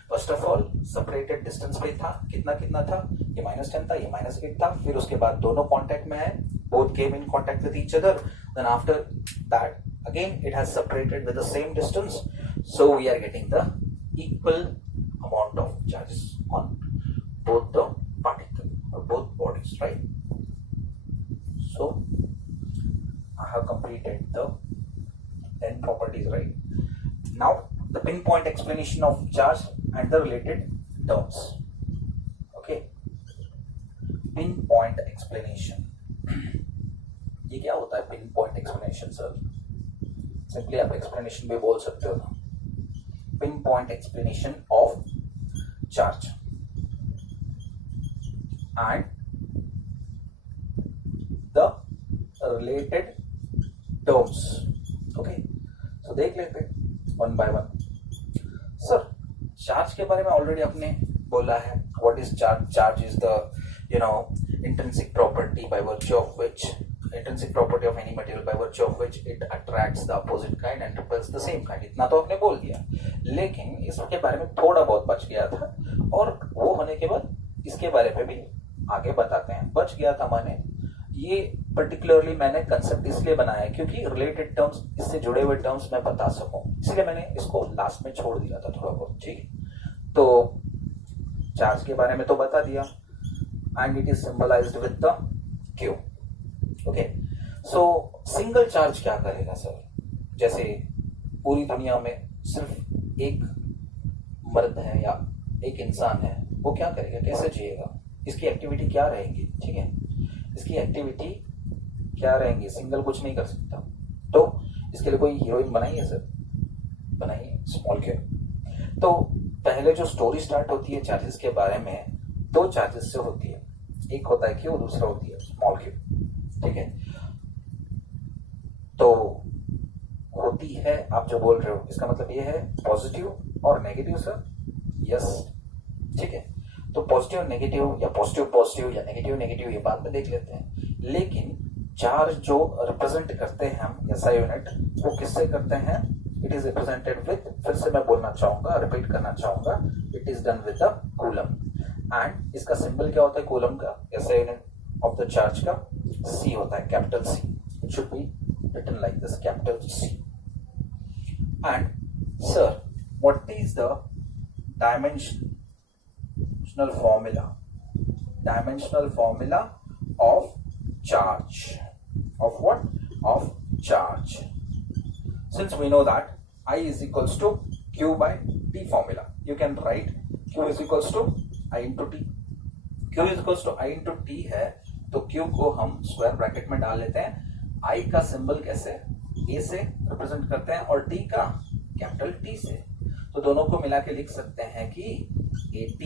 first of all separated distance पे था, कितना कितना था? ये -10 था, ये -8 था. फिर उसके बाद दोनों कांटेक्ट में है, both came in contact with each other. Then after that again it has separated with the same distance, so we are getting the equal amount of charges on both the particle or both bodies, right? So I have completed the 10 properties, right? Now the pinpoint explanation of charge and the related terms. Okay, pin point explanation. ये क्या होता है pin point explanation sir? Simply आप explanation भी बोल सकते हो ना। Pin point explanation of charge and the related terms. Okay, तो देख लेते हैं one by one. Sir charge के बारे में ऑलरेडी आपने बोला है, what is charge? Charge is the intrinsic property by virtue of which intrinsic property of any material by virtue of which it attracts the opposite kind and repels the same kind। इतना तो आपने बोल दिया, लेकिन इसके बारे में थोड़ा बहुत बच गया था, और वो होने के बाद इसके बारे में भी आगे बताते हैं। बच गया था माने ये पर्टिकुलरली मैंने कंसेप्ट इसलिए बनाया है क्योंकि रिलेटेड टर्म्स, इससे जुड़े हुए टर्म्स मैं बता सकूं, इसलिए मैंने इसको लास्ट में छोड़ दिया था थोड़ा बहुत। ठीक है, तो चार्ज के बारे में तो बता दिया, and it is symbolized with the Q। okay, so single charge क्या करेगा सर? जैसे पूरी दुनिया में सिर्फ एक मर्द है या एक इंसान है, वो क्या करेगा, कैसे जिएगा, इसकी एक्टिविटी क्या रहेगी? ठीक है, इसकी एक्टिविटी क्या रहेंगी? सिंगल कुछ नहीं कर सकता, तो इसके लिए कोई हीरोइन बनाइए सर, बनाइए स्मॉल क्यू। तो पहले जो स्टोरी स्टार्ट होती है चार्जेस के बारे में, दो चार्जेस से होती है, एक होता है क्यू, दूसरा होती है स्मॉल क्यू। ठीक है, तो होती है, आप जो बोल रहे हो इसका मतलब ये है पॉजिटिव और नेगेटिव सर? यस। ठीक है, तो पॉजिटिव नेगेटिव या पॉजिटिव पॉजिटिव या नेगेटिव नेगेटिव ये बाद में देख लेते हैं, लेकिन चार्ज जो रिप्रेजेंट करते हैं हम एसआई यूनिट, वो किससे करते हैं? इट इज रिप्रेजेंटेड विद, फिर से मैं बोलना चाहूंगा, रिपीट करना चाहूंगा, it is done with the coulomb. And इसका सिंबल क्या होता है कूलम का, SI unit of the charge का? सी होता है, capital C. It should be written like this, capital C. And sir what is the dimensional formula? Dimensional formula of charge, of what? Of charge. Since we know that I is equals to Q by T formula, you can write Q is equals to I into T। Q is equals to I into T है, तो Q को हम square bracket में डाल लेते हैं। I का symbol कैसे? A से रिप्रेजेंट करते हैं और T का कैपिटल T से, तो दोनों को मिला के लिख सकते हैं कि AT।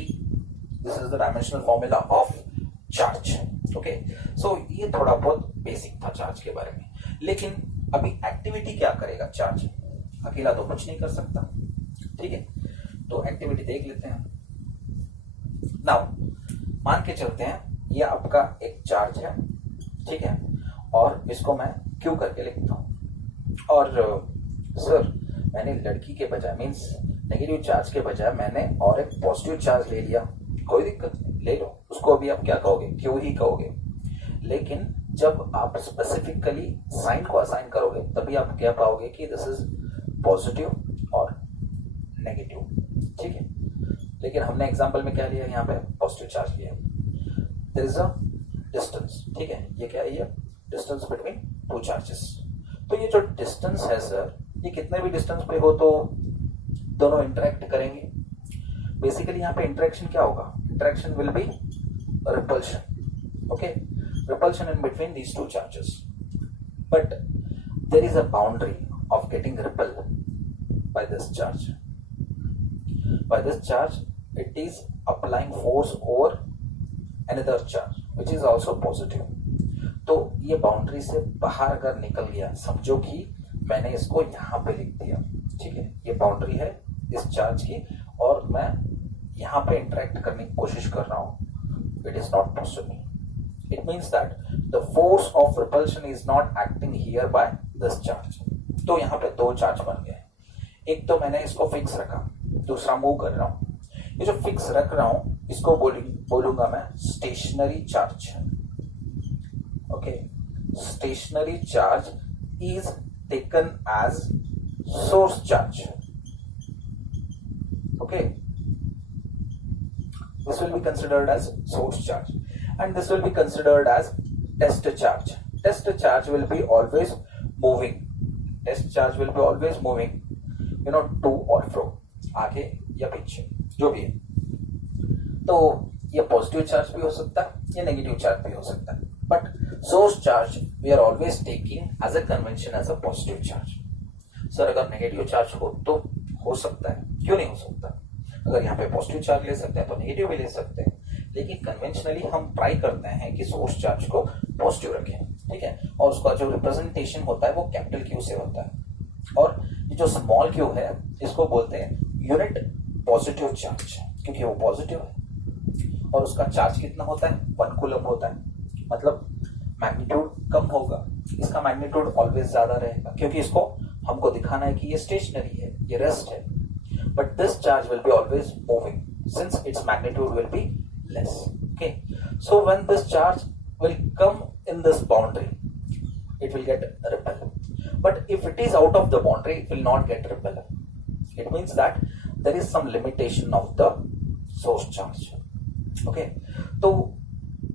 This is the dimensional formula of charge. Okay, so ये थोड़ा बहुत बेसिक था चार्ज के बारे में, लेकिन अभी एक्टिविटी क्या करेगा चार्ज? अकेला तो कुछ नहीं कर सकता। ठीक है, तो एक्टिविटी देख लेते हैं। नाउ मान के चलते हैं ये आपका एक चार्ज है, ठीक है, और इसको मैं क्यू करके लिखता हूं, और सर मैंने लड़की के बजाय, मीन्स नेगेटिव चार्ज के बजाय मैंने और एक पॉजिटिव चार्ज ले लिया, कोई दिक्कत नहीं, ले लो, उसको अभी आप क्या कहोगे? क्यू ही कहोगे। लेकिन जब आप स्पेसिफिकली साइन को असाइन करोगे तभी आप क्या पाओगे कि दिस इज पॉजिटिव और नेगेटिव। ठीक है, लेकिन हमने एग्जांपल में क्या लिया? यहाँ पे पॉजिटिव चार्ज लिया। There is a distance. ठीक है, ये क्या है? ये डिस्टेंस बिटवीन टू चार्जेस। तो ये जो डिस्टेंस है सर, ये कितने भी डिस्टेंस पे हो तो दोनों इंटरेक्ट करेंगे। बेसिकली यहाँ पे इंटरेक्शन क्या होगा? Interaction will be repulsion. Okay, repulsion in between these two charges, but there is a boundary of getting repelled by this charge. By this charge it is applying force over another charge which is also positive। तो ये boundary से बाहर अगर निकल गया, समझो कि मैंने इसको यहाँ पे लिख दिया। ठीक है, ये बाउंड्री है इस चार्ज की और मैं यहाँ पे इंटरेक्ट करने की कोशिश कर रहा हूँ, it is not possible. It means that the force of repulsion is not acting here by this charge। तो यहाँ पे दो चार्ज बन गए, एक तो मैंने इसको फिक्स रखा, दूसरा मूव कर रहा हूं। ये जो फिक्स रख रहा हूं इसको बोलूंगा मैं stationary charge. Okay, stationary charge is taken as source charge. Okay, this will be considered as source charge and this will be considered as test charge। Test charge will be always moving, test charge will be always moving, you know, to or fro, आगे या पीछे जो भी है। तो ये positive charge भी हो सकता है, ये नेगेटिव चार्ज भी हो सकता है, but source charge we are always taking as a convention as a positive charge. Sir अगर नेगेटिव चार्ज हो तो हो सकता है, क्यों नहीं हो सकता? अगर यहाँ पे पॉजिटिव चार्ज ले सकते हैं तो नेगेटिव भी ले सकते हैं, लेकिन कन्वेंशनली हम ट्राई करते हैं कि सोर्स चार्ज को पॉजिटिव रखें, ठीक है, और उसका जो रिप्रेजेंटेशन होता है वो कैपिटल क्यू से होता है, और ये जो स्मॉल क्यू है इसको बोलते हैं यूनिट पॉजिटिव चार्ज, क्योंकि वो पॉजिटिव है और उसका चार्ज कितना होता है, 1 कूलम होता है, मतलब मैग्नीट्यूड कम होगा, इसका मैग्नीट्यूड ऑलवेज ज्यादा रहेगा, क्योंकि इसको हमको दिखाना है कि ये स्टेशनरी है, ये रेस्ट है, but this charge will be always moving since its magnitude will be less. Okay, so when this charge will come in this boundary, it will get repelled, but if it is out of the boundary it will not get repelled. It means that there is some limitation of the source charge. Okay, तो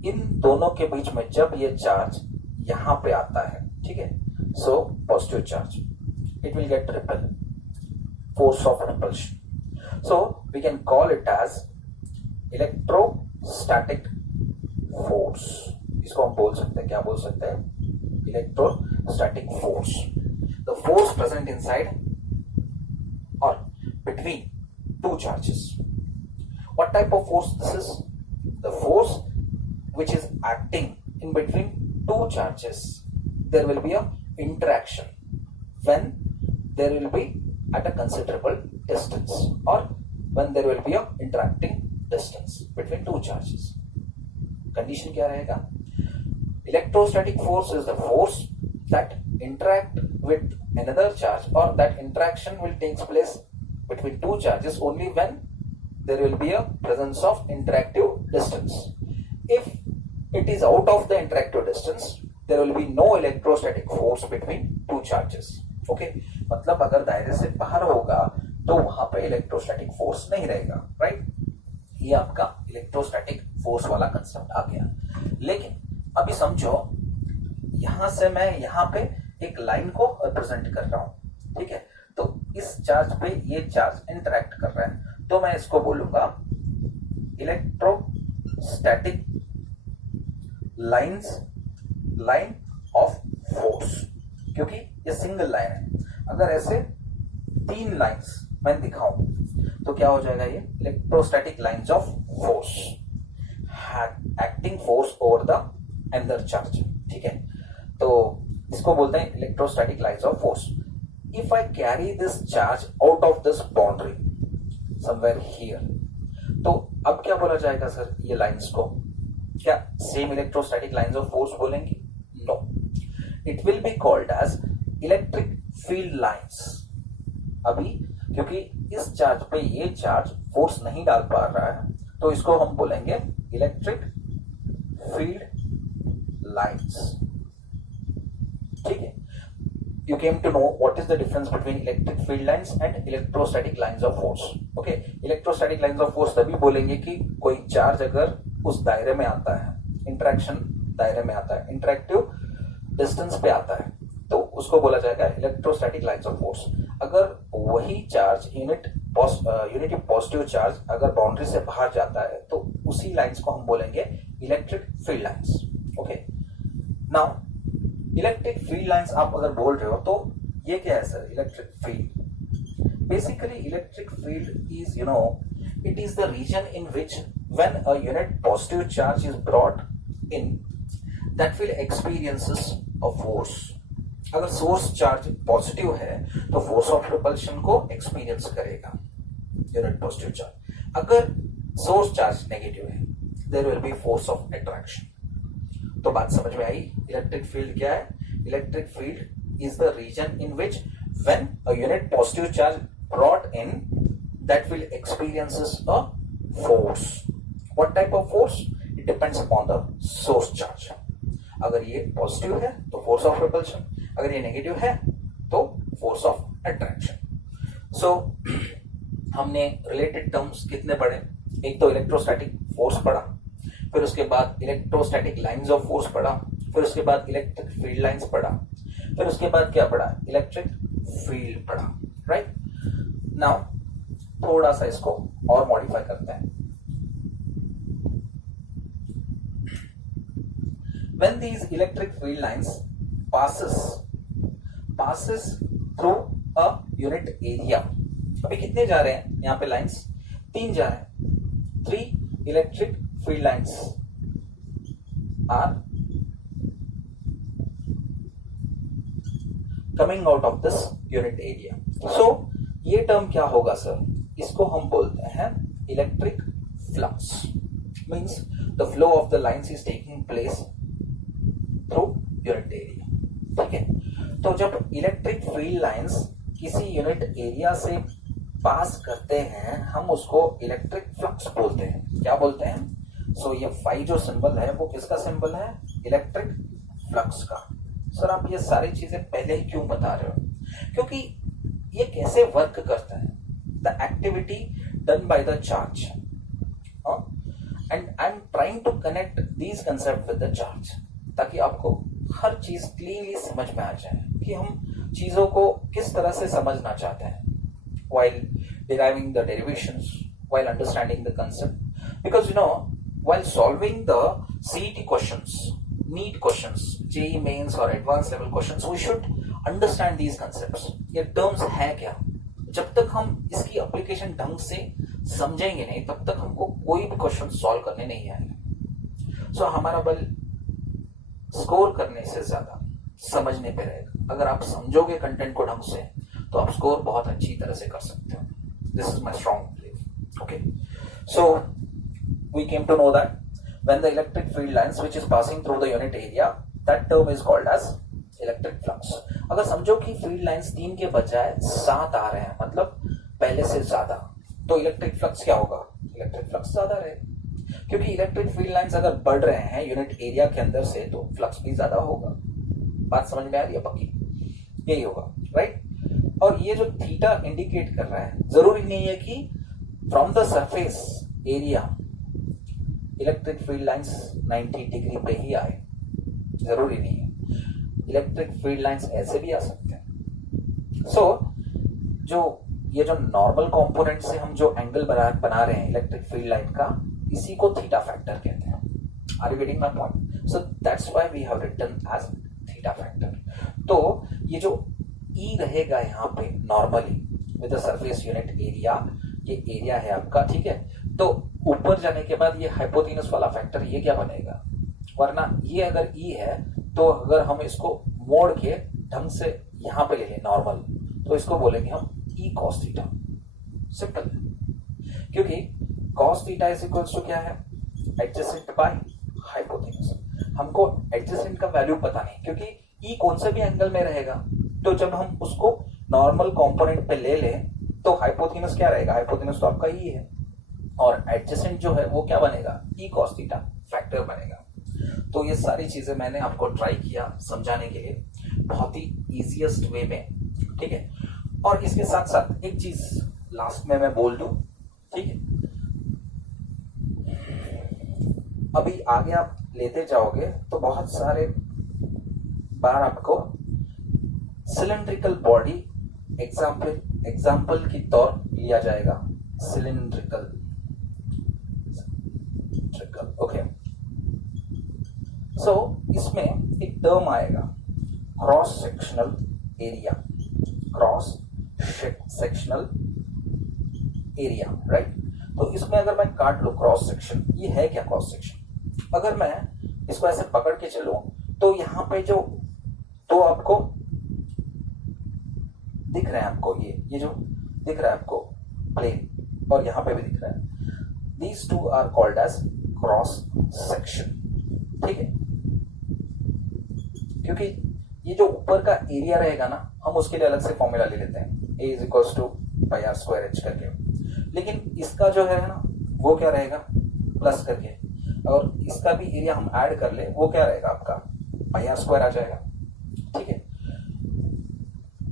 इन दोनों के बीच में जब ये charge यहां पे आता है, ठीक है, so positive charge, it will get repelled, force of repulsion. So we can call it as electrostatic force. इसको हम बोल सकते हैं, क्या बोल सकते हैं? Electrostatic force. The force present inside or between two charges. What type of force this is? The force which is acting in between two charges. There will be a interaction when there will be at a considerable distance or when there will be a interacting distance between two charges. Condition क्या रहेगा? Electrostatic force is the force that interact with another charge, or that interaction will take place between two charges only when there will be a presence of interactive distance. If it is out of the interactive distance, there will be no electrostatic force between two charges. Okay मतलब अगर दायरे से बाहर होगा तो वहां पे electrostatic force नहीं रहेगा, राइट? ये आपका इलेक्ट्रोस्टैटिक फोर्स वाला कंसेप्ट आ गया। लेकिन अभी समझो, यहां से मैं यहां पे एक लाइन को रिप्रेजेंट कर रहा हूं, ठीक है, तो इस चार्ज पे ये चार्ज इंटरेक्ट कर रहा है, तो मैं इसको बोलूंगा इलेक्ट्रोस्टैटिक लाइन ऑफ फोर्स, क्योंकि ये सिंगल लाइन है। अगर ऐसे 3 लाइंस मैं दिखाऊं तो क्या हो जाएगा? ये electrostatic lines of force, acting force over the another charge, ठीक है, तो इसको बोलते हैं electrostatic lines of force. If I carry this charge out of this boundary somewhere here, तो अब क्या बोला जाएगा सर? ये लाइंस को क्या same electrostatic lines of force बोलेंगे? No, it will be called as electric field lines. अभी क्योंकि इस चार्ज पे ये चार्ज फोर्स नहीं डाल पा रहा है, तो इसको हम बोलेंगे इलेक्ट्रिक फील्ड लाइंस, ठीक है। You came to know what is the difference between electric field lines and electrostatic lines of force. Okay, electrostatic lines of force तभी बोलेंगे कि कोई चार्ज अगर उस दायरे में आता है, इंटरेक्शन दायरे में आता है, इंटरेक्टिव डिस्टेंस पे आता है, तो उसको बोला जाएगा इलेक्ट्रोस्टैटिक लाइंस ऑफ फोर्स। अगर वही चार्ज यूनिटी पॉजिटिव चार्ज अगर बाउंड्री से बाहर जाता है, तो उसी लाइंस को हम बोलेंगे electric field lines. Okay, now electric field lines आप अगर बोल रहे हो तो ये क्या है sir? Electric field, basically electric field is it is the region in which when a unit positive charge is brought in, that will experiences a force. अगर सोर्स चार्ज पॉजिटिव है तो फोर्स ऑफ रिपल्शन को experience करेगा unit positive charge. अगर source charge negative है, there will be force of attraction. तो बात समझ में आई? इलेक्ट्रिक फील्ड क्या है? Electric field is the region in which when a unit positive charge brought in, that will experiences a force. What type of force? It depends upon the source charge. अगर ये positive है तो force of repulsion, अगर ये negative है तो force of attraction. सो हमने related terms कितने पढ़े? एक तो इलेक्ट्रोस्टैटिक फोर्स पढ़ा, फिर उसके बाद इलेक्ट्रोस्टैटिक लाइंस ऑफ फोर्स पढ़ा, फिर उसके बाद इलेक्ट्रिक फील्ड लाइंस पढ़ा, फिर उसके बाद क्या पढ़ा? इलेक्ट्रिक फील्ड पढ़ा, राइट? नाउ थोड़ा सा इसको और मॉडिफाई करते हैं। when these electric field lines passes through a unit area. अभी कितने जा रहे हैं यहाँ पे लाइंस? 3 जा रहे हैं. 3 electric field lines are coming out of this unit area. So ये टर्म क्या होगा सर? इसको हम बोलते हैं electric flux. Means the flow of the lines is taking place through unit area. ठीक है, तो जब इलेक्ट्रिक फील्ड लाइंस किसी यूनिट एरिया से पास करते हैं हम उसको इलेक्ट्रिक फ्लक्स बोलते हैं. क्या बोलते हैं? सो ये फाई जो सिंबल है वो किसका सिंबल है? इलेक्ट्रिक फ्लक्स का. सर आप ये सारी चीजें पहले ही क्यों बता रहे हो? क्योंकि ये कैसे वर्क करता है. The activity done by the charge and I am trying to connect these concept with the charge, ताकि आपको हर चीज क्लियरली समझ में आ जाए कि हम चीजों को किस तरह से समझना चाहते हैं while deriving the derivations, while understanding the concept. Because while solving the CET questions, NEET questions, JEE mains or advanced level questions, we should understand these concepts. ये terms है क्या? जब तक हम इसकी application ढंग से समझेंगे नहीं तब तक हमको कोई भी क्वेश्चन सॉल्व करने नहीं आएगा. सो हमारा बल स्कोर करने से ज्यादा समझने पे रहेगा. अगर आप समझोगे कंटेंट को ढंग से तो आप स्कोर बहुत अच्छी तरह से कर सकते हो. This is my strong belief. Okay, so we came to know that when the electric field lines which is passing through the unit area, that term is called as electric flux. अगर समझो कि field lines 3 के बजाय 7 आ रहे हैं, मतलब पहले से ज्यादा, तो इलेक्ट्रिक फ्लक्स क्या होगा? इलेक्ट्रिक फ्लक्स ज्यादा रहेगा. क्योंकि इलेक्ट्रिक फील्ड लाइंस अगर बढ़ रहे हैं यूनिट एरिया के अंदर से तो फ्लक्स भी ज्यादा होगा. बात समझ में आ रही है? पक्की यही होगा, राइट? और ये जो थीटा इंडिकेट कर रहा है, जरूरी नहीं है कि from the surface area electric field lines 90 degree पे ही आए, जरूरी नहीं है. इलेक्ट्रिक फील्ड लाइंस ऐसे भी आ सकते हैं. सो ये जो नॉर्मल कंपोनेंट से हम जो एंगल बना रहे हैं इलेक्ट्रिक फील्ड लाइन का, इसी को थीटा फैक्टर कहते हैं. Are you getting my point? So that's why we have written as theta factor. तो ये जो ई रहेगा यहाँ पे normally with the surface unit area, ये एरिया है आपका, ठीक है. तो ऊपर जाने के बाद ये हाइपोटेनस वाला फैक्टर ये क्या बनेगा? वरना ये अगर ई है तो अगर हम इसको मोड़ के ढंग से यहाँ पे ले लें नॉर्मल, तो इसको बोलेंगे हम ई कॉस थीटा. सिंपल, क्योंकि cos theta is equals to क्या है? Adjacent by hypotenuse. हमको एडजेसेंट का वैल्यू पता नहीं, क्योंकि ई कौन से भी एंगल में रहेगा. तो जब हम उसको नॉर्मल कंपोनेंट पे ले लें तो हाइपोथेनस क्या रहेगा? हाइपोथेनस तो आपका ई है, और एडजेसेंट जो है वो क्या बनेगा? ई कॉस थीटा फैक्टर बनेगा. तो ये सारी चीजें मैंने आपको ट्राई किया समझाने के लिए बहुत ही इजीएस्ट वे में, ठीक है. और इसके साथ साथ एक चीज लास्ट में मैं बोल दूं, ठीक है. अभी आगे आप लेते जाओगे तो बहुत सारे बार आपको सिलेंड्रिकल बॉडी एग्जाम्पल की तौर लिया जाएगा. Cylindrical, okay. सो इसमें एक टर्म आएगा cross sectional area. Cross sectional area, right. तो इसमें अगर मैं काट लूं क्रॉस सेक्शन, ये है क्या क्रॉस सेक्शन? अगर मैं इसको ऐसे पकड़ के चलूं तो यहाँ पे जो तो आपको दिख रहा है, आपको ये जो दिख रहा है आपको प्लेन, और यहाँ पे भी दिख रहा है. These two are called as cross section, ठीक है. क्योंकि ये जो ऊपर का एरिया रहेगा ना, हम उसके लिए अलग से फॉर्मूला ले लेते हैं, a is equals to pi r square h करके. लेकिन इसका जो है ना वो क्या रहेगा? प्लस करके. और इसका भी एरिया हम ऐड कर ले, वो क्या रहेगा आपका? पाई आर स्क्वायर आ जाएगा, ठीक है.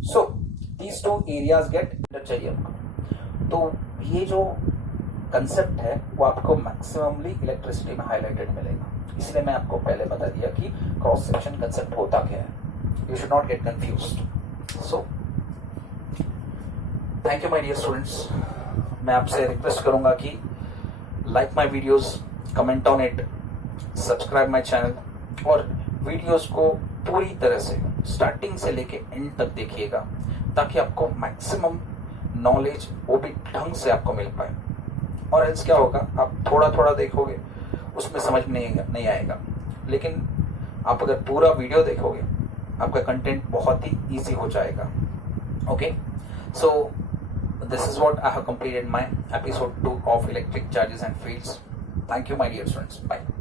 So these two areas get चाहिए आपको. तो ये जो कंसेप्ट है वो आपको मैक्सिममली इलेक्ट्रिसिटी में हाईलाइटेड मिलेगा. इसलिए मैं आपको पहले बता दिया कि क्रॉस सेक्शन कंसेप्ट होता क्या है. You should not get confused. So thank you my dear students. मैं आपसे रिक्वेस्ट करूंगा कि like my videos, comment on it, subscribe my channel, और वीडियोस को पूरी तरह से स्टार्टिंग से लेके एंड तक देखिएगा, ताकि आपको मैक्सिमम नॉलेज वो भी ढंग से आपको मिल पाए। और एल्स क्या होगा, आप थोड़ा थोड़ा देखोगे उसमें समझ में नहीं आएगा, लेकिन आप अगर पूरा वीडियो देखोगे आपका कंटेंट बहुत ही ईजी हो जाएगा। Okay, so this is what I have completed my episode 2 of electric charges and fields. Thank you, my dear students. Bye.